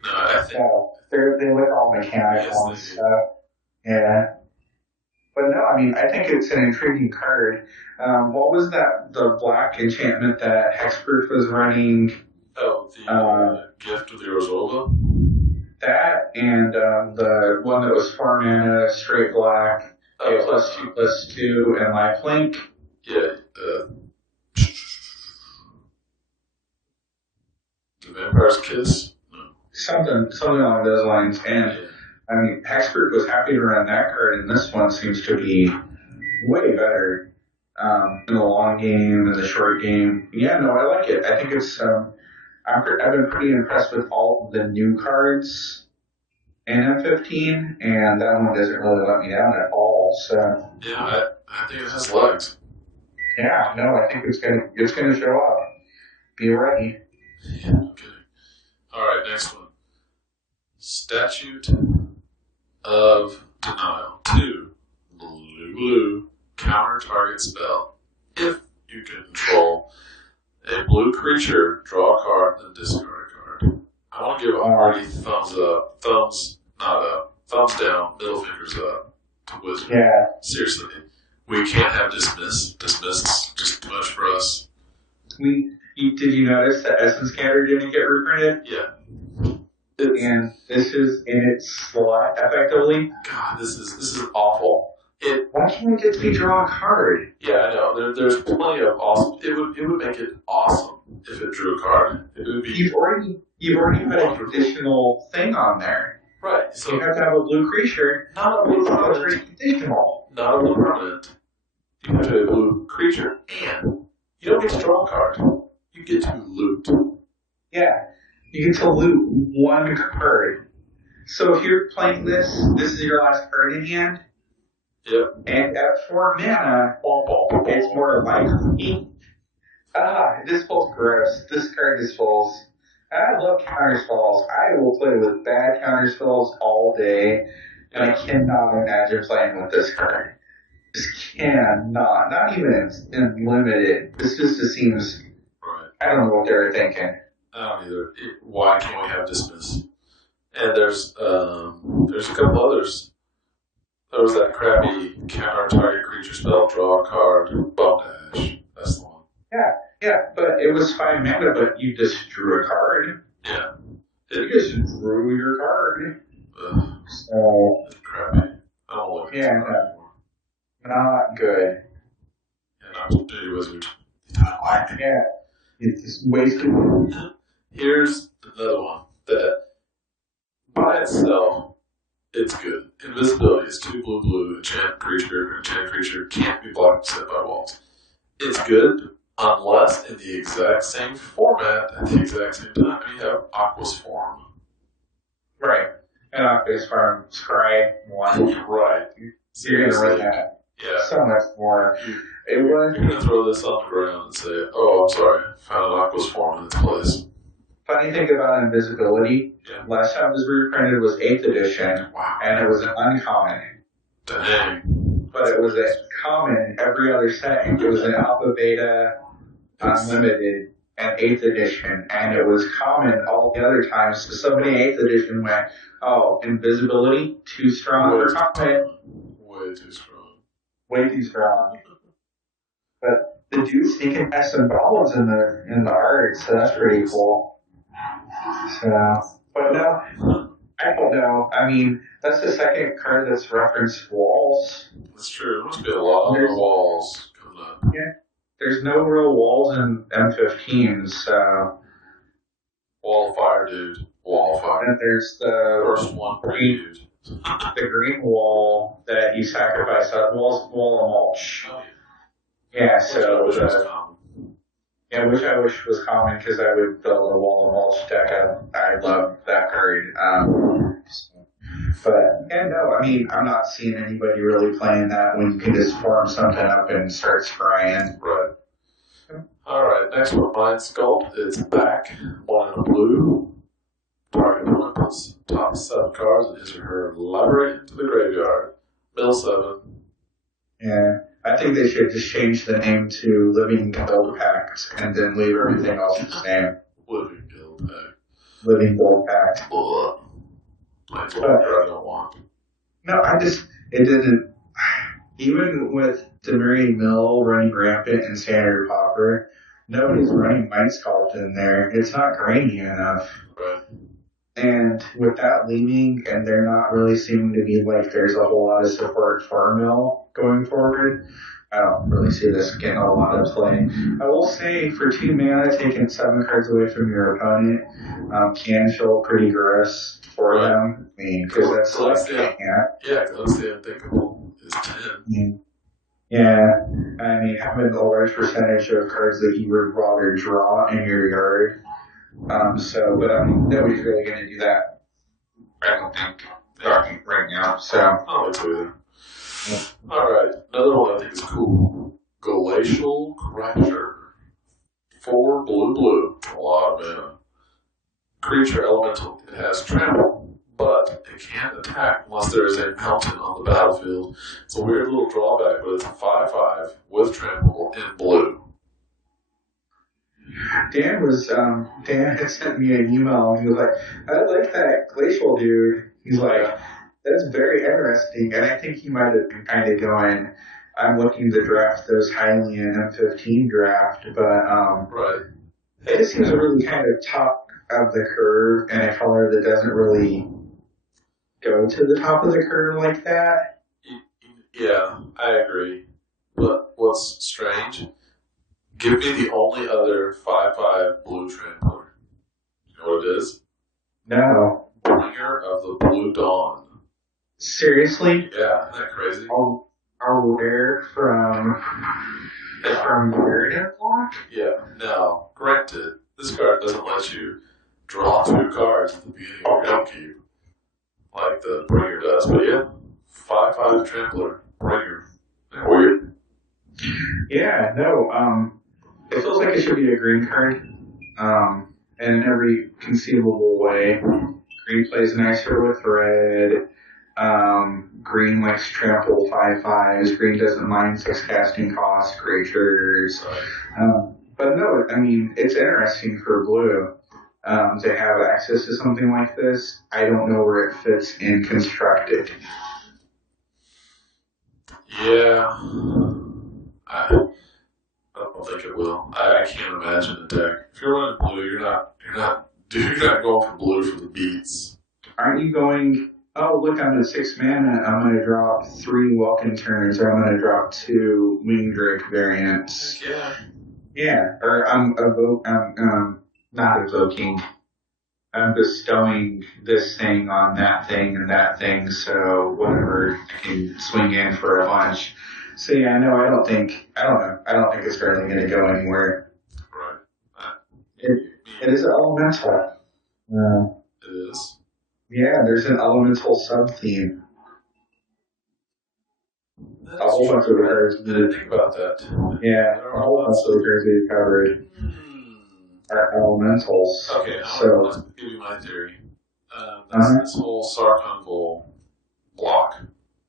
No, I think... No, they look all mechanical and stuff. Yeah. But no, I mean, I think it's an intriguing card. What was the black enchantment that Hexproof was running? Oh, the Gift of the Orzhova? That, and the one that was 4 mana, straight black, +2/+2, and lifelink. Yeah, the Vampire's Kiss? No. Something along those lines. And Yeah. I mean, Hexproof was happy to run that card, and this one seems to be way better in the long game, in the short game. Yeah, no, I like it. I think it's, I've been pretty impressed with all the new cards in M15, and that one doesn't really let me down at all. So Yeah, I think it has legs. yeah, no, I think it's gonna show up. Be ready. Yeah, no kidding. Alright, next one. Statute of Denial. 2. Blue, counter target spell. If you can control a blue creature, draw a card, then discard a card. I want to give a hearty thumbs up, thumbs down, middle fingers up to Wizard. Yeah. Seriously, we can't have dismiss. Dismiss is just too much for us. Did you notice that Essence Scanner didn't get reprinted? Yeah. And this is in its slot effectively. God, this is awful. Why can't it just be draw a card? Yeah, I know. There's plenty of awesome. It would make it awesome if it drew a card. It would be. You've already put a conditional thing on there. Right. So you have to have a blue creature. Not a blue permanent. permanent. Conditional. Not a blue permanent. You have to have a blue creature, and you don't get to draw a card. You get to loot. Yeah, you get to loot one card. So if you're playing this is your last card in hand. Yep. And at 4 mana, it's more likely. This spell's gross. This card is false. I love counter spells. I will play with bad counter spells all day, and I cannot imagine playing with this card. Just cannot. Not even in limited. This just seems. Right. I don't know what they were thinking. I don't either. Why can't we have dismiss? And there's a couple others. There was that crappy counter target creature spell, draw a card, bum dash. That's the one. Yeah, but it was 5 mana, but you just drew a card. Yeah. You just drew your card. So. It's crappy. I don't like it anymore. Not good. And Opportunity Wizard. Yeah. It's just wasted. Here's another one that, by itself, it's good. Invisibility is 2 blue, enchant creature can't be blocked set by walls. It's good unless in the exact same format at the exact same time you have Aqua's Form. Right. And Aqua's Form, Scry 1. Right. So you're going to run that. Yeah. So much more. You're going to throw this on the ground and say, oh, I'm sorry, found an Aqua's Form in its place. Funny thing about invisibility, last time it was reprinted was 8th edition, and it was an uncommon. Dang. But it was a common every other set. It was an alpha, beta, unlimited, and 8th edition, and it was common all the other times. So somebody 8th edition went, oh, invisibility, too strong for common. Way too strong. Way too strong. But the dude's sneaking past some goblins in the art, so that's pretty cool. So, but no, I don't know. I mean, that's the second card that's referenced walls. That's true. There must be a lot of walls coming up. Yeah. There's no real walls in M15, so. Wall of Fire, dude. Wall of Fire. And there's the first one, dude. The green wall that you sacrifice up. Wall of Mulch. Oh, yeah, so. Which I wish was common because I would build a Wall of Mulch deck. I love that card. But, yeah, no, I mean, I'm not seeing anybody really playing that when you can just form something up and start scrying. Right. Alright, next one, Mind Sculpt. It's back, 1 in a blue. Target opponent puts top 7 cards in his or her library into the graveyard. Middle 7. Yeah, I think they should just change the name to Living Guild Pact and then leave everything else the same. Living Guild Pact. Living Guild Pact. That's what I don't want. No, it didn't. Even with Demiri Mill running rampant in Standard Pauper, nobody's running Mind Sculpt in there. It's not grainy enough. Right. And with that leaving, and there not really seeming to be like there's a whole lot of support for Mill going forward, I don't really see this getting a lot of play. I will say, for 2 mana, taking 7 cards away from your opponent can feel pretty gross for them. I mean, because that's like, yeah, because that's the unthinkable is 10. Yeah, I mean, having a large percentage of cards that you would rather draw in your yard. But nobody's really going to do that. I don't think right now. So I don't think so either. Alright, another one I think is cool. Glacial Crasher. 4 blue. A lot of mana. Creature elemental. It has trample, but it can't attack unless there is a mountain on the battlefield. It's a weird little drawback, but it's a 5/5 with trample in blue. Dan had sent me an email and he was like, I like that glacial dude. He's like, that's very interesting, and I think he might have been kind of going, I'm looking to draft those Hylian M15 draft, but Right. it just seems really kind of top of the curve and a color that doesn't really go to the top of the curve like that. Yeah, I agree. But what's strange? Give me the only other 5/5 blue trampler. You know what it is? No. Bringer of the Blue Dawn. Seriously? Yeah, isn't that crazy? A rare from Ravnica Block? Yeah. Now, granted, this card doesn't let you draw 2 cards at the beginning of your upkeep, like the Bringer does. But yeah, 5/5 trampler, Bringer. Isn't that weird? Yeah, no, it feels like it should be a green card, in every conceivable way. Green plays nicer with red, green likes trample 5/5s, green doesn't mind 6 casting cost creatures, but no, I mean, it's interesting for blue, to have access to something like this. I don't know where it fits in constructed. Yeah. I don't think it will. I can't imagine a deck. If you're running blue, you're not going for blue for the beats. Aren't you going, oh, look, I'm at 6 mana, I'm going to drop 3 Welkin Turns, or I'm going to drop 2 Wingdrake variants. Yeah. Yeah, or I'm not evoking. I'm bestowing this thing on that thing and that thing, so whatever, I can swing in for a bunch. So yeah, no, I don't think it's really going to go anywhere. Right. It is an elemental. It is. Yeah, there's an elemental sub-theme. A whole bunch of cards. I didn't think about that. Yeah, a whole bunch of cards we've covered are elementals. Okay, so I'll give you my theory. This whole Sarkon block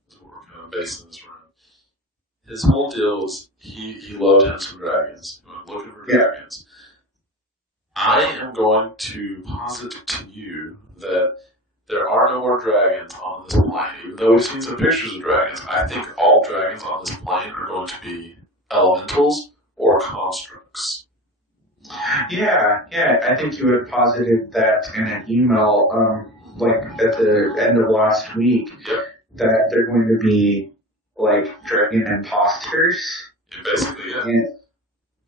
is what we're kind of basing this around. His whole deal is he loved him some dragons. He went looking for dragons. I am going to posit to you that there are no more dragons on this plane. Even though we've seen some pictures of dragons, I think all dragons on this plane are going to be elementals or constructs. Yeah, I think you had posited that in an email, like at the end of last week, that they're going to be like dragon imposters. Yeah, basically, yeah. And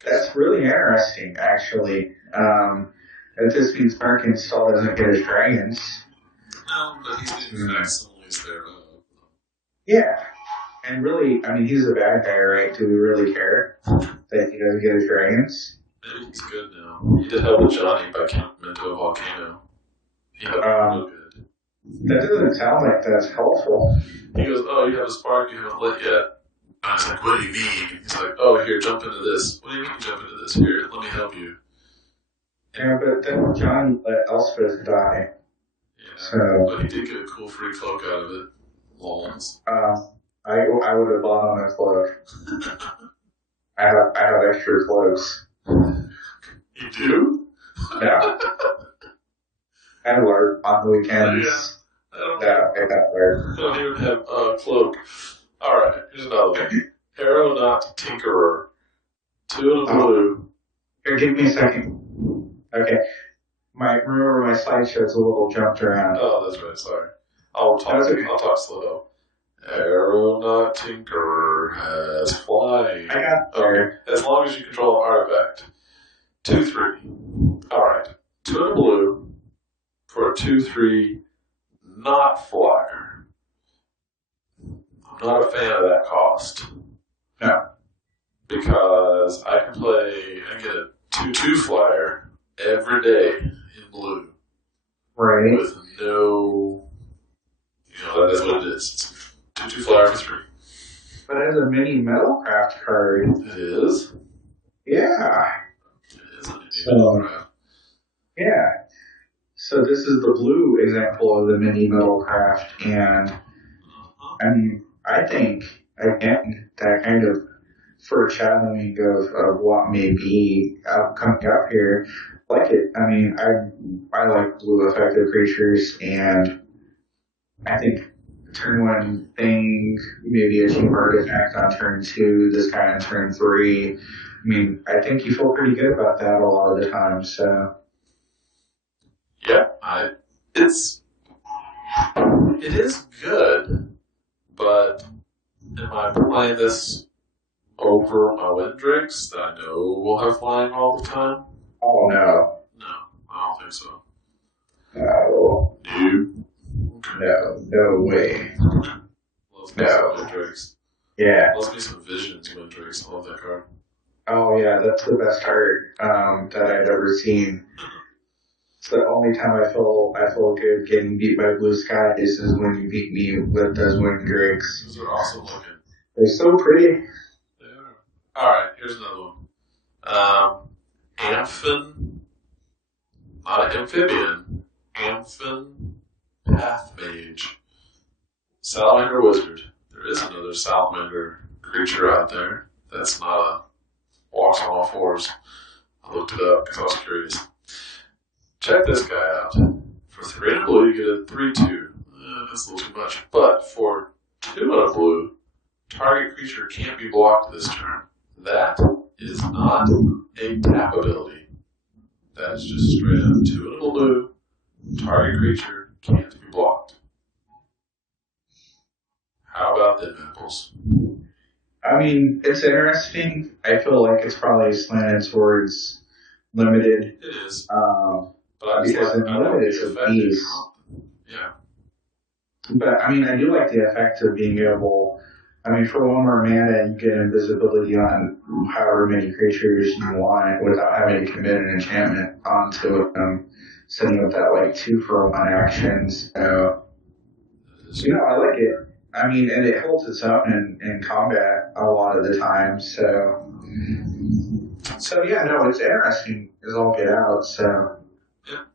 that's really interesting, actually. That just means Arkansas doesn't get his dragons. No, but he's getting facsimiles there. Yeah. And really, I mean, he's a bad guy, right? Do we really care that he doesn't get his dragons? Maybe he's good now. He did help with Johnny by counting him into a volcano. He helped him real good. That doesn't sound like that's helpful. He goes, oh, you have a spark you haven't lit yet. I was like, what do you mean? He's like, oh, here, jump into this. What do you mean jump into this? Here, let me help you. Yeah, but then John let Elspeth die. Yeah, so, but he did get a cool free cloak out of it. Lols. I would have bought him a cloak. I have extra cloaks. You do? Yeah. I work on the weekends. Yeah. I got work. I don't even have a cloak. Alright, here's another one. Aeronaut Tinkerer. 2 in a blue. Here, give me a second. Okay. Remember my slideshow's a little jumped around. Oh, that's right, sorry. I'll talk slow. Aeronaut Tinkerer has flying. I got there. Okay. As long as you control an artifact. 2/3. Alright. 2 in a blue for a 2/3 not flyer. I'm not a fan of that cost. No. Because I get a 2/2 flyer every day in blue. Right. With no that is what it is. It's 2/2 flyer for 3. But as a mini Metalcraft card, It is? yeah. It is a mini Metalcraft. Yeah. So this is the blue example of the mini Metalcraft, and I mean, I think, again, that kind of foreshadowing of what may be coming up here, like it. I mean, I like blue effective creatures, and I think turn 1 thing, maybe a cheap artifact on turn 2, this guy on turn 3. I mean, I think you feel pretty good about that a lot of the time, so. Yeah, it is good, but am I playing this over my Windrakes that I know will have flying all the time? Oh, no. No, I don't think so. No. No way. Loves me some Windrakes. Yeah. Loves me some Visions Windrakes. I love that card. Oh, yeah, that's the best art that I've ever seen. It's the only time I feel good getting beat by blue skies is when you beat me with those Windrakes. Those are awesome looking. They're so pretty. They are. Alright, here's another one. Amphin, not an amphibian, Amphin Pathmage. Salamander Wizard. There is another salamander creature out there that's not a walks on all fours. I looked it up because I was curious. Check this guy out. For 3 and a blue, you get a 3/2. That's a little too much. But for 2 and a blue, target creature can't be blocked this turn. That is not a tap ability. That is just straight up 2 and a blue, target creature can't be blocked. How about them apples? I mean, it's interesting. I feel like it's probably slanted towards limited. It is. But because in limited it's a beast. Yeah. But, I mean, I do like the effect of being able, I mean, for 1 more mana, you get invisibility on however many creatures you want without having to commit an enchantment onto them, setting up that, like, 2-for-1 action. So, I like it. I mean, and it holds its own in combat a lot of the time, so yeah, no, it's interesting as all get out, so. Yeah.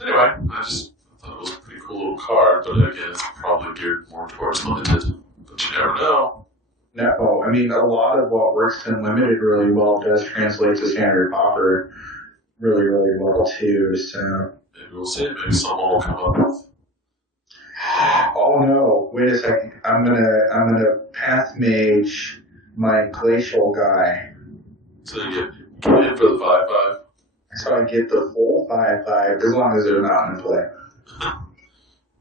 Anyway, I thought it was a pretty cool little card, but again, it's probably geared more towards limited, but you never know. No, I mean, a lot of what works in limited really well does translate to Standard Pauper really, really well, too, so. Maybe we'll see. Maybe someone will come up with. Oh no, wait a second. I'm gonna Pathmage my Glacial guy. So you get in for the 5/5. So I get the full 5/5 as long as there's a mountain in play.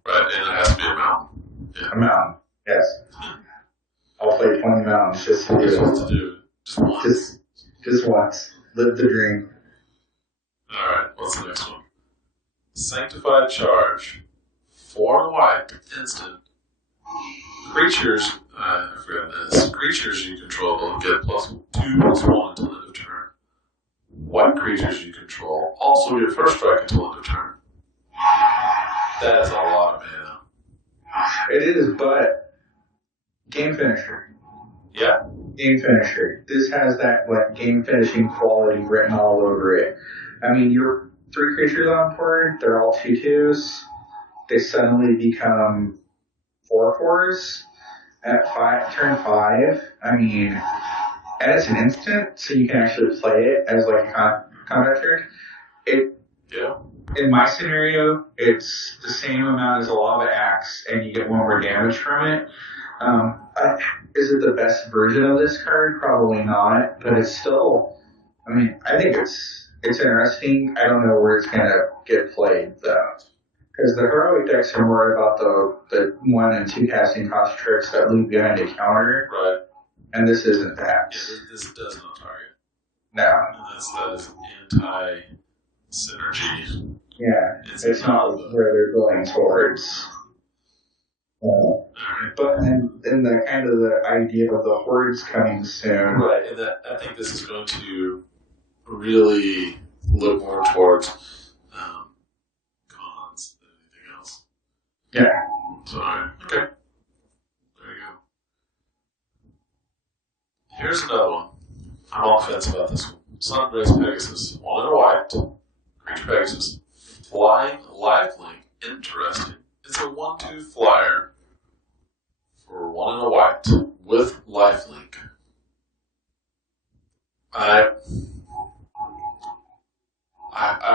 Right, and it has to be a mountain. Yeah. A mountain, yes. I'll play 20 mountains just to do Just it. to do it. Just once. Just once. Live the dream. Alright, what's the next one? Sanctified Charge. 4 white, instant. Creatures, I forgot this. Creatures you control will get +2/+1 until end of turn. White creatures you control also get first strike until end of turn. That is a lot of mana. It is, but game finisher. Yeah. Game finisher. This has that like game finishing quality written all over it. I mean, your 3 creatures on board, they're all 2/2s. They suddenly become 4/4s at turn 5. I mean, and it's an instant, so you can actually play it as like a combat turn. Yeah. In my scenario, it's the same amount as a lava axe, and you get 1 more damage from it. Is it the best version of this card? Probably not, but it's still. I mean, I think it's interesting. I don't know where it's gonna get played though. Because the heroic decks are more about the 1 and 2 casting cost tricks that leave behind a counter. Right. And this isn't that. Yeah, this does not target. No. And that is anti-synergy. Yeah. It's not where they're going towards. But in the kind of the idea of the hordes coming soon. Right, and I think this is going to really look more towards cons than anything else. Yeah. So, alright. Okay. There you go. Here's another one. I'm on the fence about this one. Sungrace Pegasus. 1 and a white. Creature Pegasus. Flying lifelink. Interesting. It's a 1/2 flyer. For 1 and a white. With lifelink. I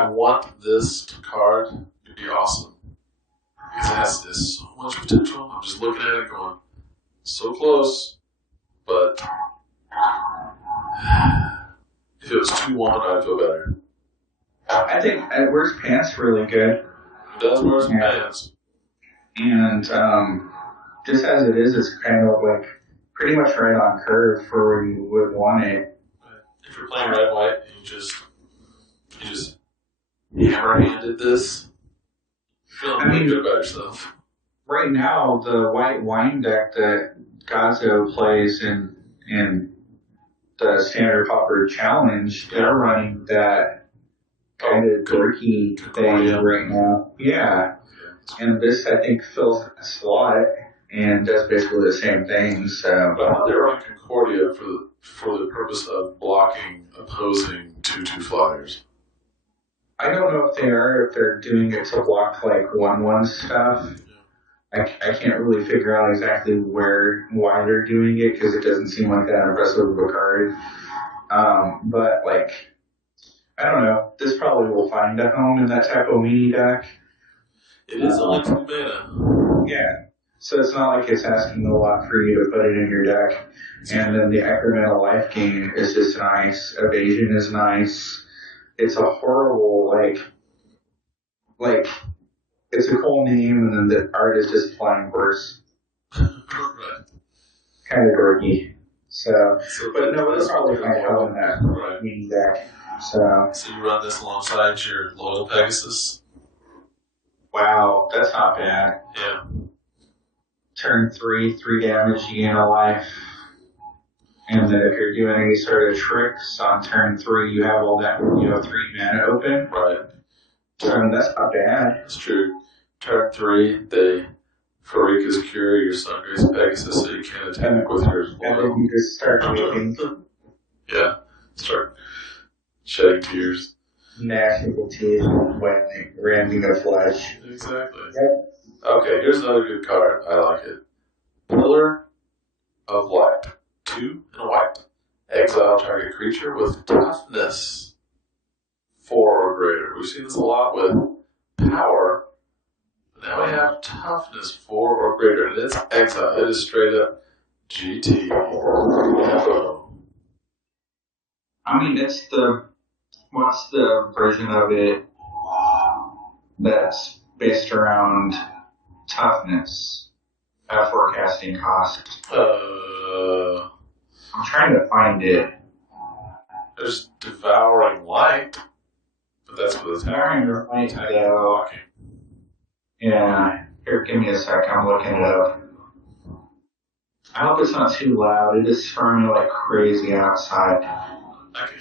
want this card to be awesome. Because it has this so much potential. I'm just looking at it going, so close, but if it was 2-1, I'd feel better. I think it wears pants really good. It does wear some pants. And just as it is, it's kind of like pretty much right on curve for where you would want it. If you're playing red white, and you just hammer-handed this, you're feeling pretty good about yourself. Right now, the white wine deck that Gazo plays in the Standard Pauper Challenge, they're running that kind of dorky thing right now. Yeah. And this, I think, fills that slot and does basically the same thing. So, but how they're running Concordia for the purpose of blocking opposing 2/2 flyers? I don't know if they are, if they're doing it to block like 1/1 stuff. I can't really figure out exactly why they're doing it because it doesn't seem like that impressive of a card. But like, I don't know. This probably will find a home in that type of mini deck. It is only 2 mana. Yeah. So it's not like it's asking a lot for you to put it in your deck. And then the incremental life gain is just nice. Evasion is nice. It's a horrible, like, it's a cool name, and then the art is just flying worse. Right. Kind of dorky. So but no, it's probably find out in that mini deck. So you run this alongside your Loyal Pegasus? Wow, that's not bad. Yeah. Turn 3 damage, you gain a life. And then if you're doing any sort of tricks on turn 3, you have all that, 3 mana open. Right. So that's not bad. That's true. Turn 3, they Farika's Cure your Sungrace Pegasus so you can't attack with yours. And then you just start weeping. Yeah. Start shedding tears. Gnashing the teeth when rending the flesh. Exactly. Yep. Okay, here's another good card. I like it. Pillar of Light. 2 and a white. Exile target creature with toughness 4 or greater. We've seen this a lot with power. But now we have toughness 4 or greater. And it's exile. It is straight up GT. I mean, what's the version of it that's based around toughness at forecasting cost? I'm trying to find it. There's Devouring Light, but that's with Devouring Light, though. Yeah, here, give me a sec. I'm looking it up. I hope it's not too loud. It is storming like crazy outside. I can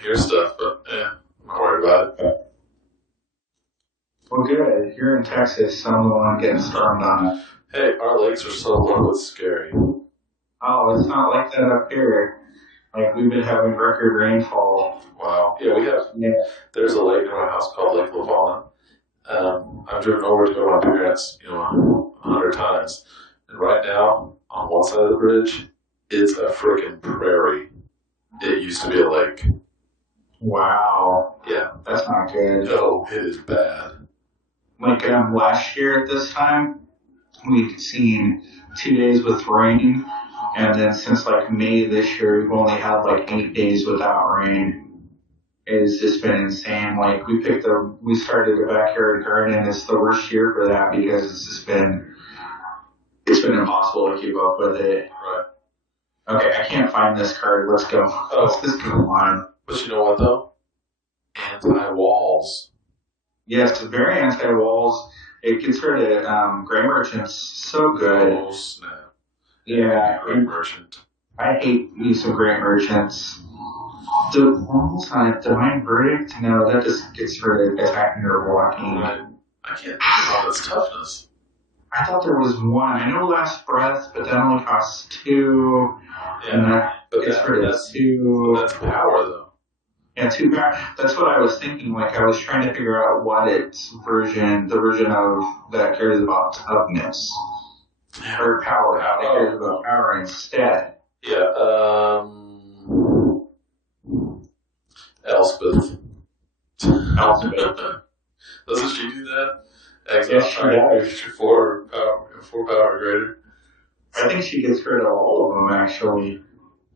hear stuff, but yeah, I'm not worried about it. Well, good. You're in Texas, so I'm the one getting stormed on. Hey, our lakes are so low, it's scary. Oh, it's not like that up here. Like, we've been having record rainfall. Wow. Yeah, we have. Yeah. There's a lake near my house called Lake Lavon. I've driven over to go to my parents, 100 times. And right now, on one side of the bridge, it's a freaking prairie. It used to be a lake. Wow. Yeah. That's not good. No, it is bad. Like, last year at this time, we'd seen 2 days with rain. And then since like May this year, we've only had like 8 days without rain. It's just been insane. Like we started a backyard garden. It's the worst year for that because it's been impossible to keep up with it. Right. Okay, I can't find this card. Let's go. Let's just go on. But you know what though? Anti-walls. Yes, it's very anti-walls. It gets rid of Gray Merchants. So good. Oh, snap. Yeah, Great Merchant. I hate use of Great Merchants. The walls on Divine Verdict, no, that just gets rid of attacking or blocking. Right. I can't think of all its toughness. I thought there was one. I know Last Breath, but that only costs 2. Yeah, and that but gets rid of 2. that's power, though. Yeah, 2 power. That's what I was thinking. Like, I was trying to figure out what its version, the version of that cares about toughness. Or power. That cares about power instead. Yeah, Elspeth. Doesn't she do that? Exile target extra 4 power or greater. I think she gets rid of all of them, actually.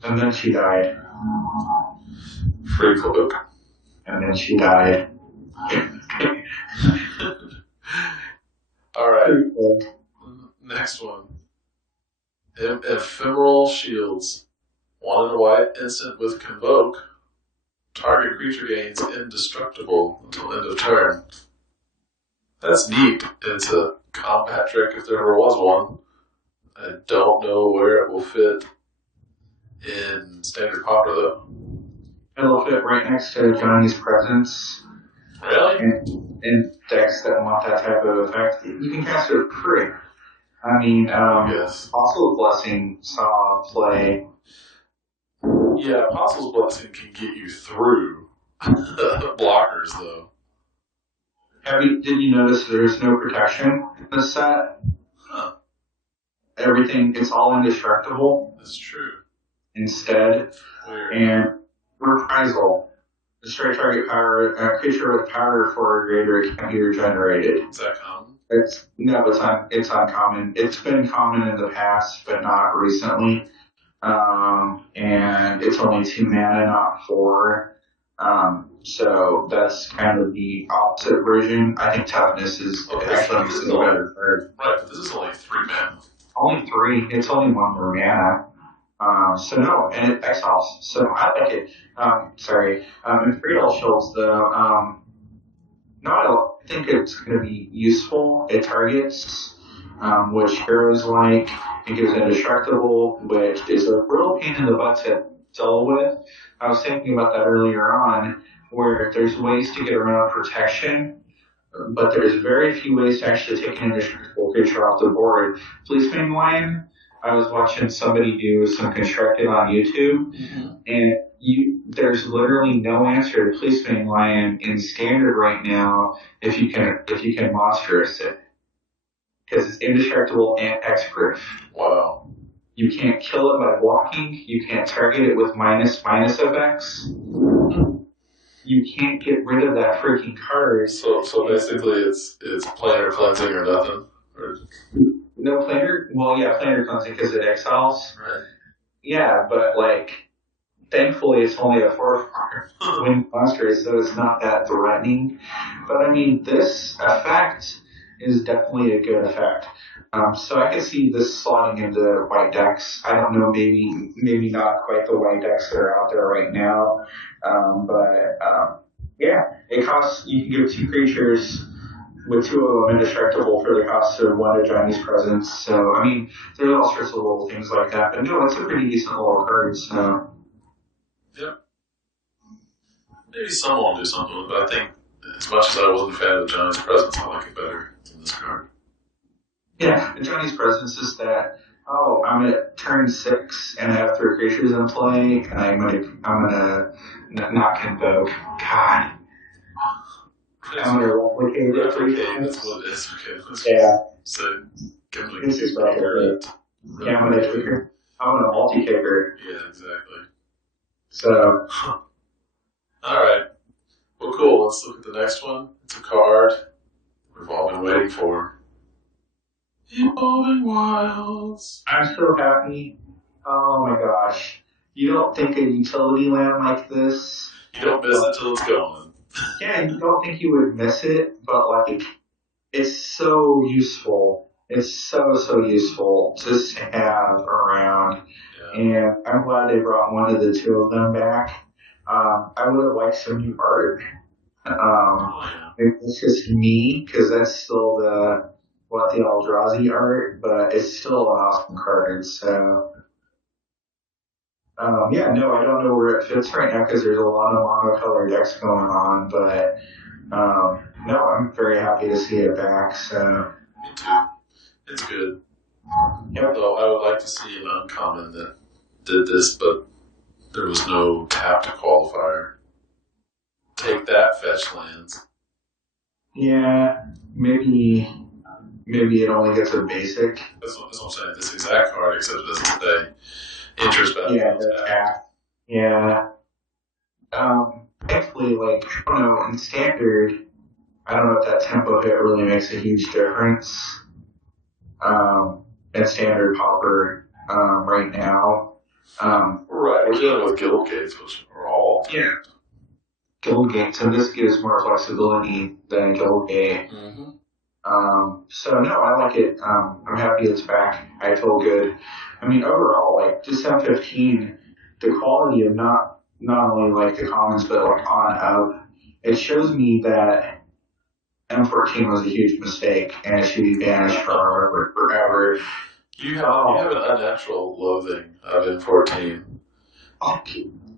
And then she died. Free cloak. And then she died. Alright. Next one. Ephemeral Shields. 1 and a white, instant with Convoke. Target creature gains indestructible until end of turn. That's neat. It's a combat trick if there ever was one. I don't know where it will fit in Standard Pauper, though. It'll fit right next to Johnny's Presence. Really? And decks that want that type of effect. You can cast it for free. I mean, yes. Apostle's Blessing saw play. Yeah, Apostle's Blessing can get you through blockers, though. Did you notice there's no protection in this set? Huh. Everything, it's all indestructible. That's true. Instead. Weird. And reprisal. Destroy target power, creature with power 4 or greater can't be regenerated. Is that common? It's uncommon. It's been common in the past, but not recently. And it's only 2 mana, not 4. So that's kind of the opposite version. I think toughness is actually a better card. Right, but this is only 3 mana. Only 3. It's only 1 more mana. So no, and it exiles. So I like it. Imperial Shields, though, no, I don't think it's going to be useful. It targets, which heroes like. It gives indestructible, which is a real pain in the butt to deal with. I was thinking about that earlier on, where there's ways to get around protection, but there's very few ways to actually take an indestructible creature off the board. Policeman Lion, I was watching somebody do some constructed on YouTube, and there's literally no answer to Policeman Lion in Standard right now if you can monstrous it, because it's indestructible and expert. Wow. You can't kill it by blocking. You can't target it with minus effects. You can't get rid of that freaking card. So basically, it's planar cleansing or nothing. No planar? Well, yeah, planar cleansing because it exiles. Right. Yeah, but thankfully it's only a 4/4 win monster, so it's not that threatening. But I mean, this effect is definitely a good effect. So I can see this slotting into white decks. I don't know, maybe not quite the white decks that are out there right now. Yeah, it costs, you can give 2 creatures with 2 of them indestructible for the cost of 1 of Johnny's Presence. So, I mean, there's all sorts of little things like that. But no, it's a pretty decent little card, so. Yep. Maybe someone will do something with it, but I think as much as I wasn't a fan of Johnny's Presence, I like it better than this card. Yeah, Johnny's Presence is that, I'm at turn 6 and I have 3 creatures in play, and I'm gonna not Convoke. God. I'm gonna replicate it. Replicate, that's what it is. Okay. Yeah. So, give me this is replicate. Yeah, I'm gonna multi-kicker. Yeah, exactly. So. Alright. Well, cool. Let's look at the next one. It's a card we've all been waiting for. Evolving Wilds. I'm so happy. Oh my gosh. You don't think a utility land like this? You don't miss it till it's gone. Yeah, you don't think you would miss it, but it's so useful. It's so useful just to have around. Yeah. And I'm glad they brought one of the 2 of them back. I would have liked some new art. It's just me, because that's still the Eldrazi art, but it's still an awesome card. So, I don't know where it fits right now because there's a lot of monocolored decks going on, but I'm very happy to see it back. So, me too. It's good. Yep. Though I would like to see an uncommon that did this, but there was no tap to qualifier. Take that, fetch lands. Yeah, maybe it only gets a basic. That's what I'm saying. This exact card, except it doesn't say interest value. Yeah, the tap. Yeah. Thankfully, like, I don't know, in Standard, I don't know if that tempo hit really makes a huge difference. In Standard Pauper, right now. Right, we're dealing with guild gates, which are all tapped. Guild gates, and this gives more flexibility than a guild gate. Mm-hmm. So no, I like it. I'm happy it's back. I feel good. I mean, overall, like, just M15, the quality of not only like the commons, but like on up, it shows me that M14 was a huge mistake and it should be banished forever. You have an unnatural loathing of M14. Oh,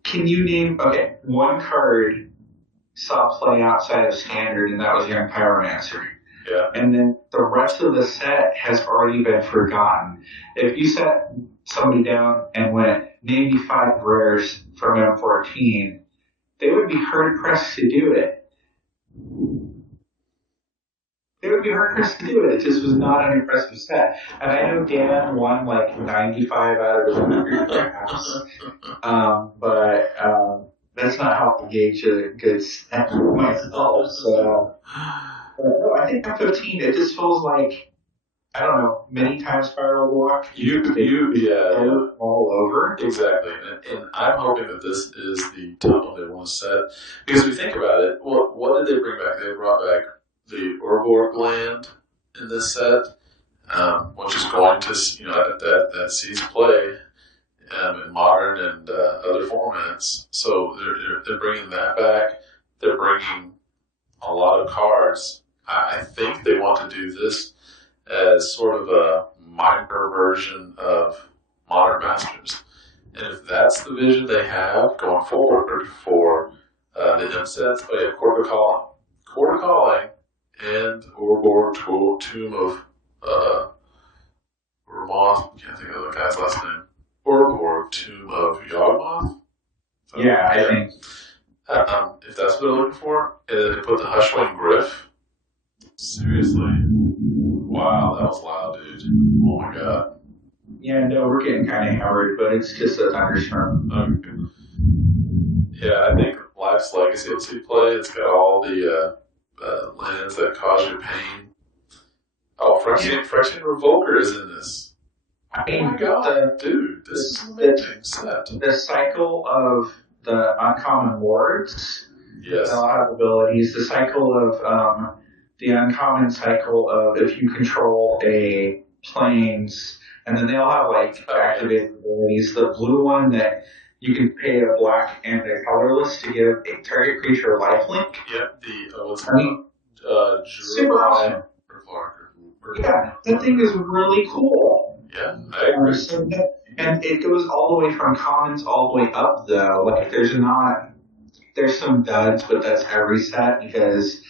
can you name, okay, one card saw play outside of Standard, and that was Young Pyromancer. Yeah. And then the rest of the set has already been forgotten. If you sat somebody down and went, name me 5 rares from M14, they would be hard-pressed to do it. It just was not an impressive set. And I know Dan won like 95 out of 100 perhaps. But that's not how I gauge a good set myself. So, but no, I think M15, it just feels like, I don't know, many times Spiral Block. Yeah. All over. Exactly. And I'm hoping that this is the tone they want to set. Because if you think about it, what did they bring back? They brought back the Urborg land in this set, which is going to, that sees play in modern and other formats. So they're bringing that back. They're bringing a lot of cards. I think they want to do this as sort of a minor version of Modern Masters. And if that's the vision they have going forward for the M sets, Quarter Calling, and Urborg Tomb of Ramoth, I can't think of the guy's last name. Urborg Tomb of Yawgmoth? Yeah, I think. If that's what they're looking for, and then they put the Hushwing Griff. Seriously. Wow, that was loud, dude. Oh my god. Yeah, no, we're getting kind of hammered, but it's just a thunderstorm. Okay. Yeah, I think Life's Legacy will see play. It's got all the lands that cause you pain. Oh, Phyrexian Revoker is in this. Oh my god, dude, this is an amazing set. The cycle of the uncommon wards, yes, they'll have abilities. The cycle of the uncommon cycle of if you control a planes, and then they'll have like activated abilities. The blue one that you can pay a black and a colorless to give a target creature lifelink. Yep, super awesome. Yeah, that thing is really cool. Yeah, I agree. And it goes all the way from commons all the way up, though. Like, there's some duds, but that's every set because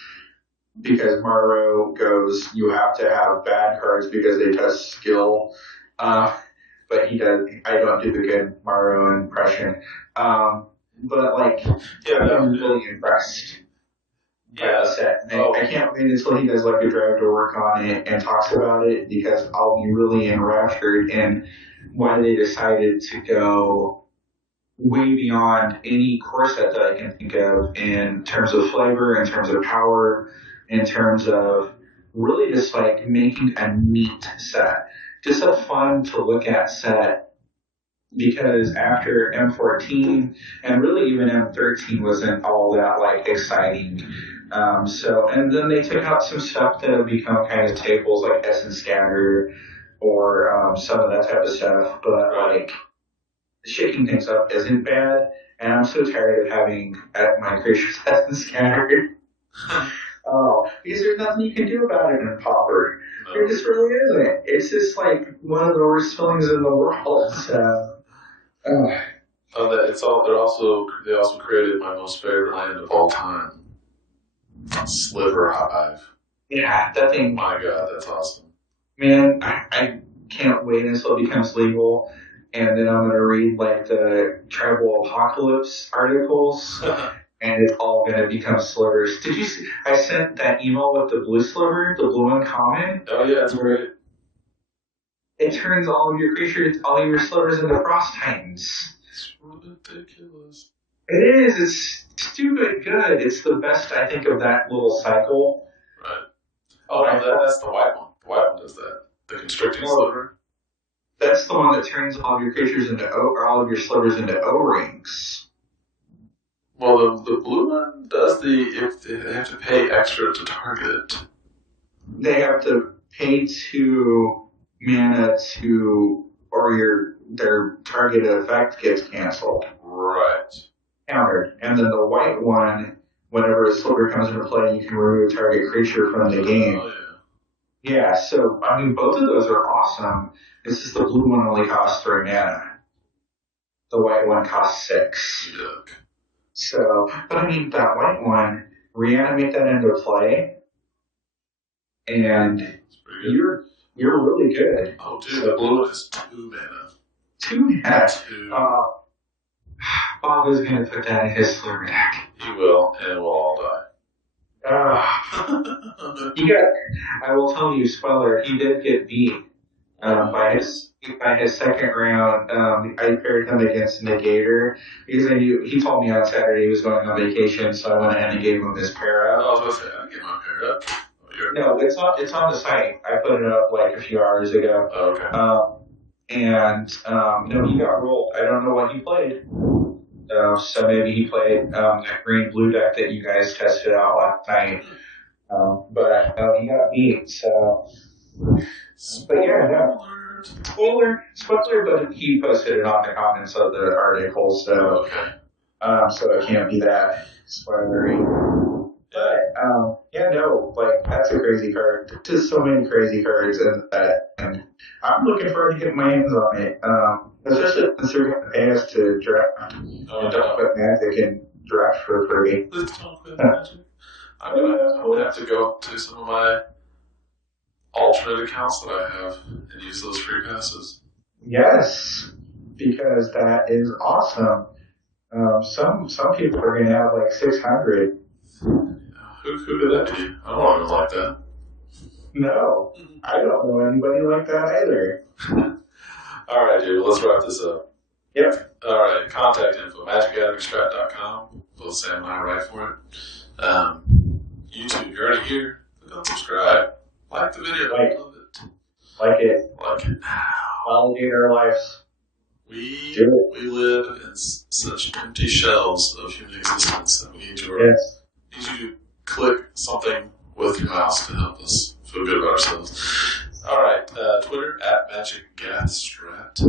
Morrow goes, you have to have bad cards because they test skill. But he does, I don't do the good Morrow impression. But, like, I'm really impressed. Yeah. I can't wait until he does like a drive to work on it and talks about it because I'll be really enraptured in why they decided to go way beyond any core set that I can think of in terms of flavor, in terms of power, in terms of really just like making a neat set. Just a fun to look at set. Because after M14 and really even M13 wasn't all that like exciting. And then they took out some stuff that have become kind of staples like Essence Scatter or some of that type of stuff. But like shaking things up isn't bad. And I'm so tired of having my creatures Essence Scattered. Because there's nothing you can do about it in Pauper. There just really isn't. It's just like one of the worst feelings in the world. So. They also created my most favorite land of all time, Sliver Hive. Yeah, that thing. My God, that's awesome. Man, I can't wait until it becomes legal, and then I'm gonna read like the Tribal Apocalypse articles, and it's all gonna become slivers. Did you see? I sent that email with the blue sliver, the blue uncommon. Oh yeah, it's great. It turns all of your creatures, all of your slivers into Frost Titans. It's ridiculous. It is. It's stupid good. It's the best, I think, of that little cycle. Right. Oh, no, that's the white one. The white one does that. The constricting sliver. That's the one that turns all of your creatures into or all of your slivers into O-rings. Well, the blue one does if they have to pay extra to target. They have to pay 2 mana or their target effect gets canceled. Right. Countered. And then the white one, whenever a sliver comes into play, you can remove a target creature from the game. Oh, yeah. Yeah, so, I mean, both of those are awesome. It's just the blue one only costs 3 mana. The white one costs 6. Yuck. So, but I mean, that white one, reanimate that into play, and you're really good. Oh, dude, the blue one is 2 mana. 2 mana? 2. Bob is going to put that in his sliver deck. He will, and we'll all die. I will tell you, spoiler, he did get beat by his second round. I paired him against Negator because he told me on Saturday he was going on vacation, so I went ahead and gave him his pair up. I was going to say, I get my pair up. No, it's on the site. I put it up like a few hours ago. Oh, okay. No, he got rolled. I don't know what he played. So maybe he played that green-blue deck that you guys tested out last night. But he got beat, so. But yeah, no. Spoiler, but he posted it on the comments of the article, so. Okay. So it can't be that spoilery. But, like, that's a crazy card. Just so many crazy cards in that, and I'm looking forward to getting my hands on it. Especially since they're going to pay us to draft. And don't put Magic in draft for free. Please don't quit Magic. I'm gonna have to go to some of my alternate accounts that I have and use those free passes. Yes, because that is awesome. Some people are going to have like 600. Who could that be? I don't even like that. No, I don't know anybody like that either. All right, dude, let's wrap this up. Yep. All right, contact info, MagicGatheringStrat.com. Both Sam and I write for it. YouTube, you're already here. Click on subscribe. Like the video. Love it. Like it. Like it now. Validate our lives. We live in such empty shells of human existence that we need you to click something with your mouse to help us feel good about ourselves. All right, Twitter at MagicGatheringStrat.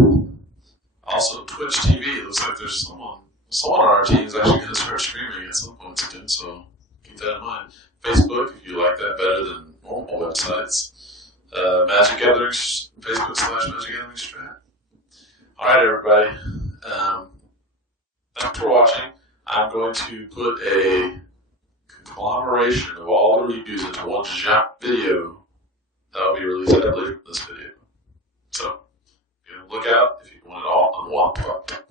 Also, Twitch TV. It looks like there's someone on our team is actually going to start streaming at some point soon, so keep that in mind. Facebook, if you like that better than normal websites. Magic Gatherings, Facebook/MagicGatheringStrat. All right, everybody. Thanks for watching. I'm going to put a conglomeration of all the reviews into one giant video that will be released later from this video. So, look out if you want it all on one part.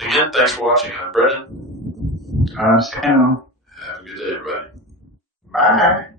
Again, thanks for watching. I'm Brennan. I'm Sam. Have a good day, everybody. Bye.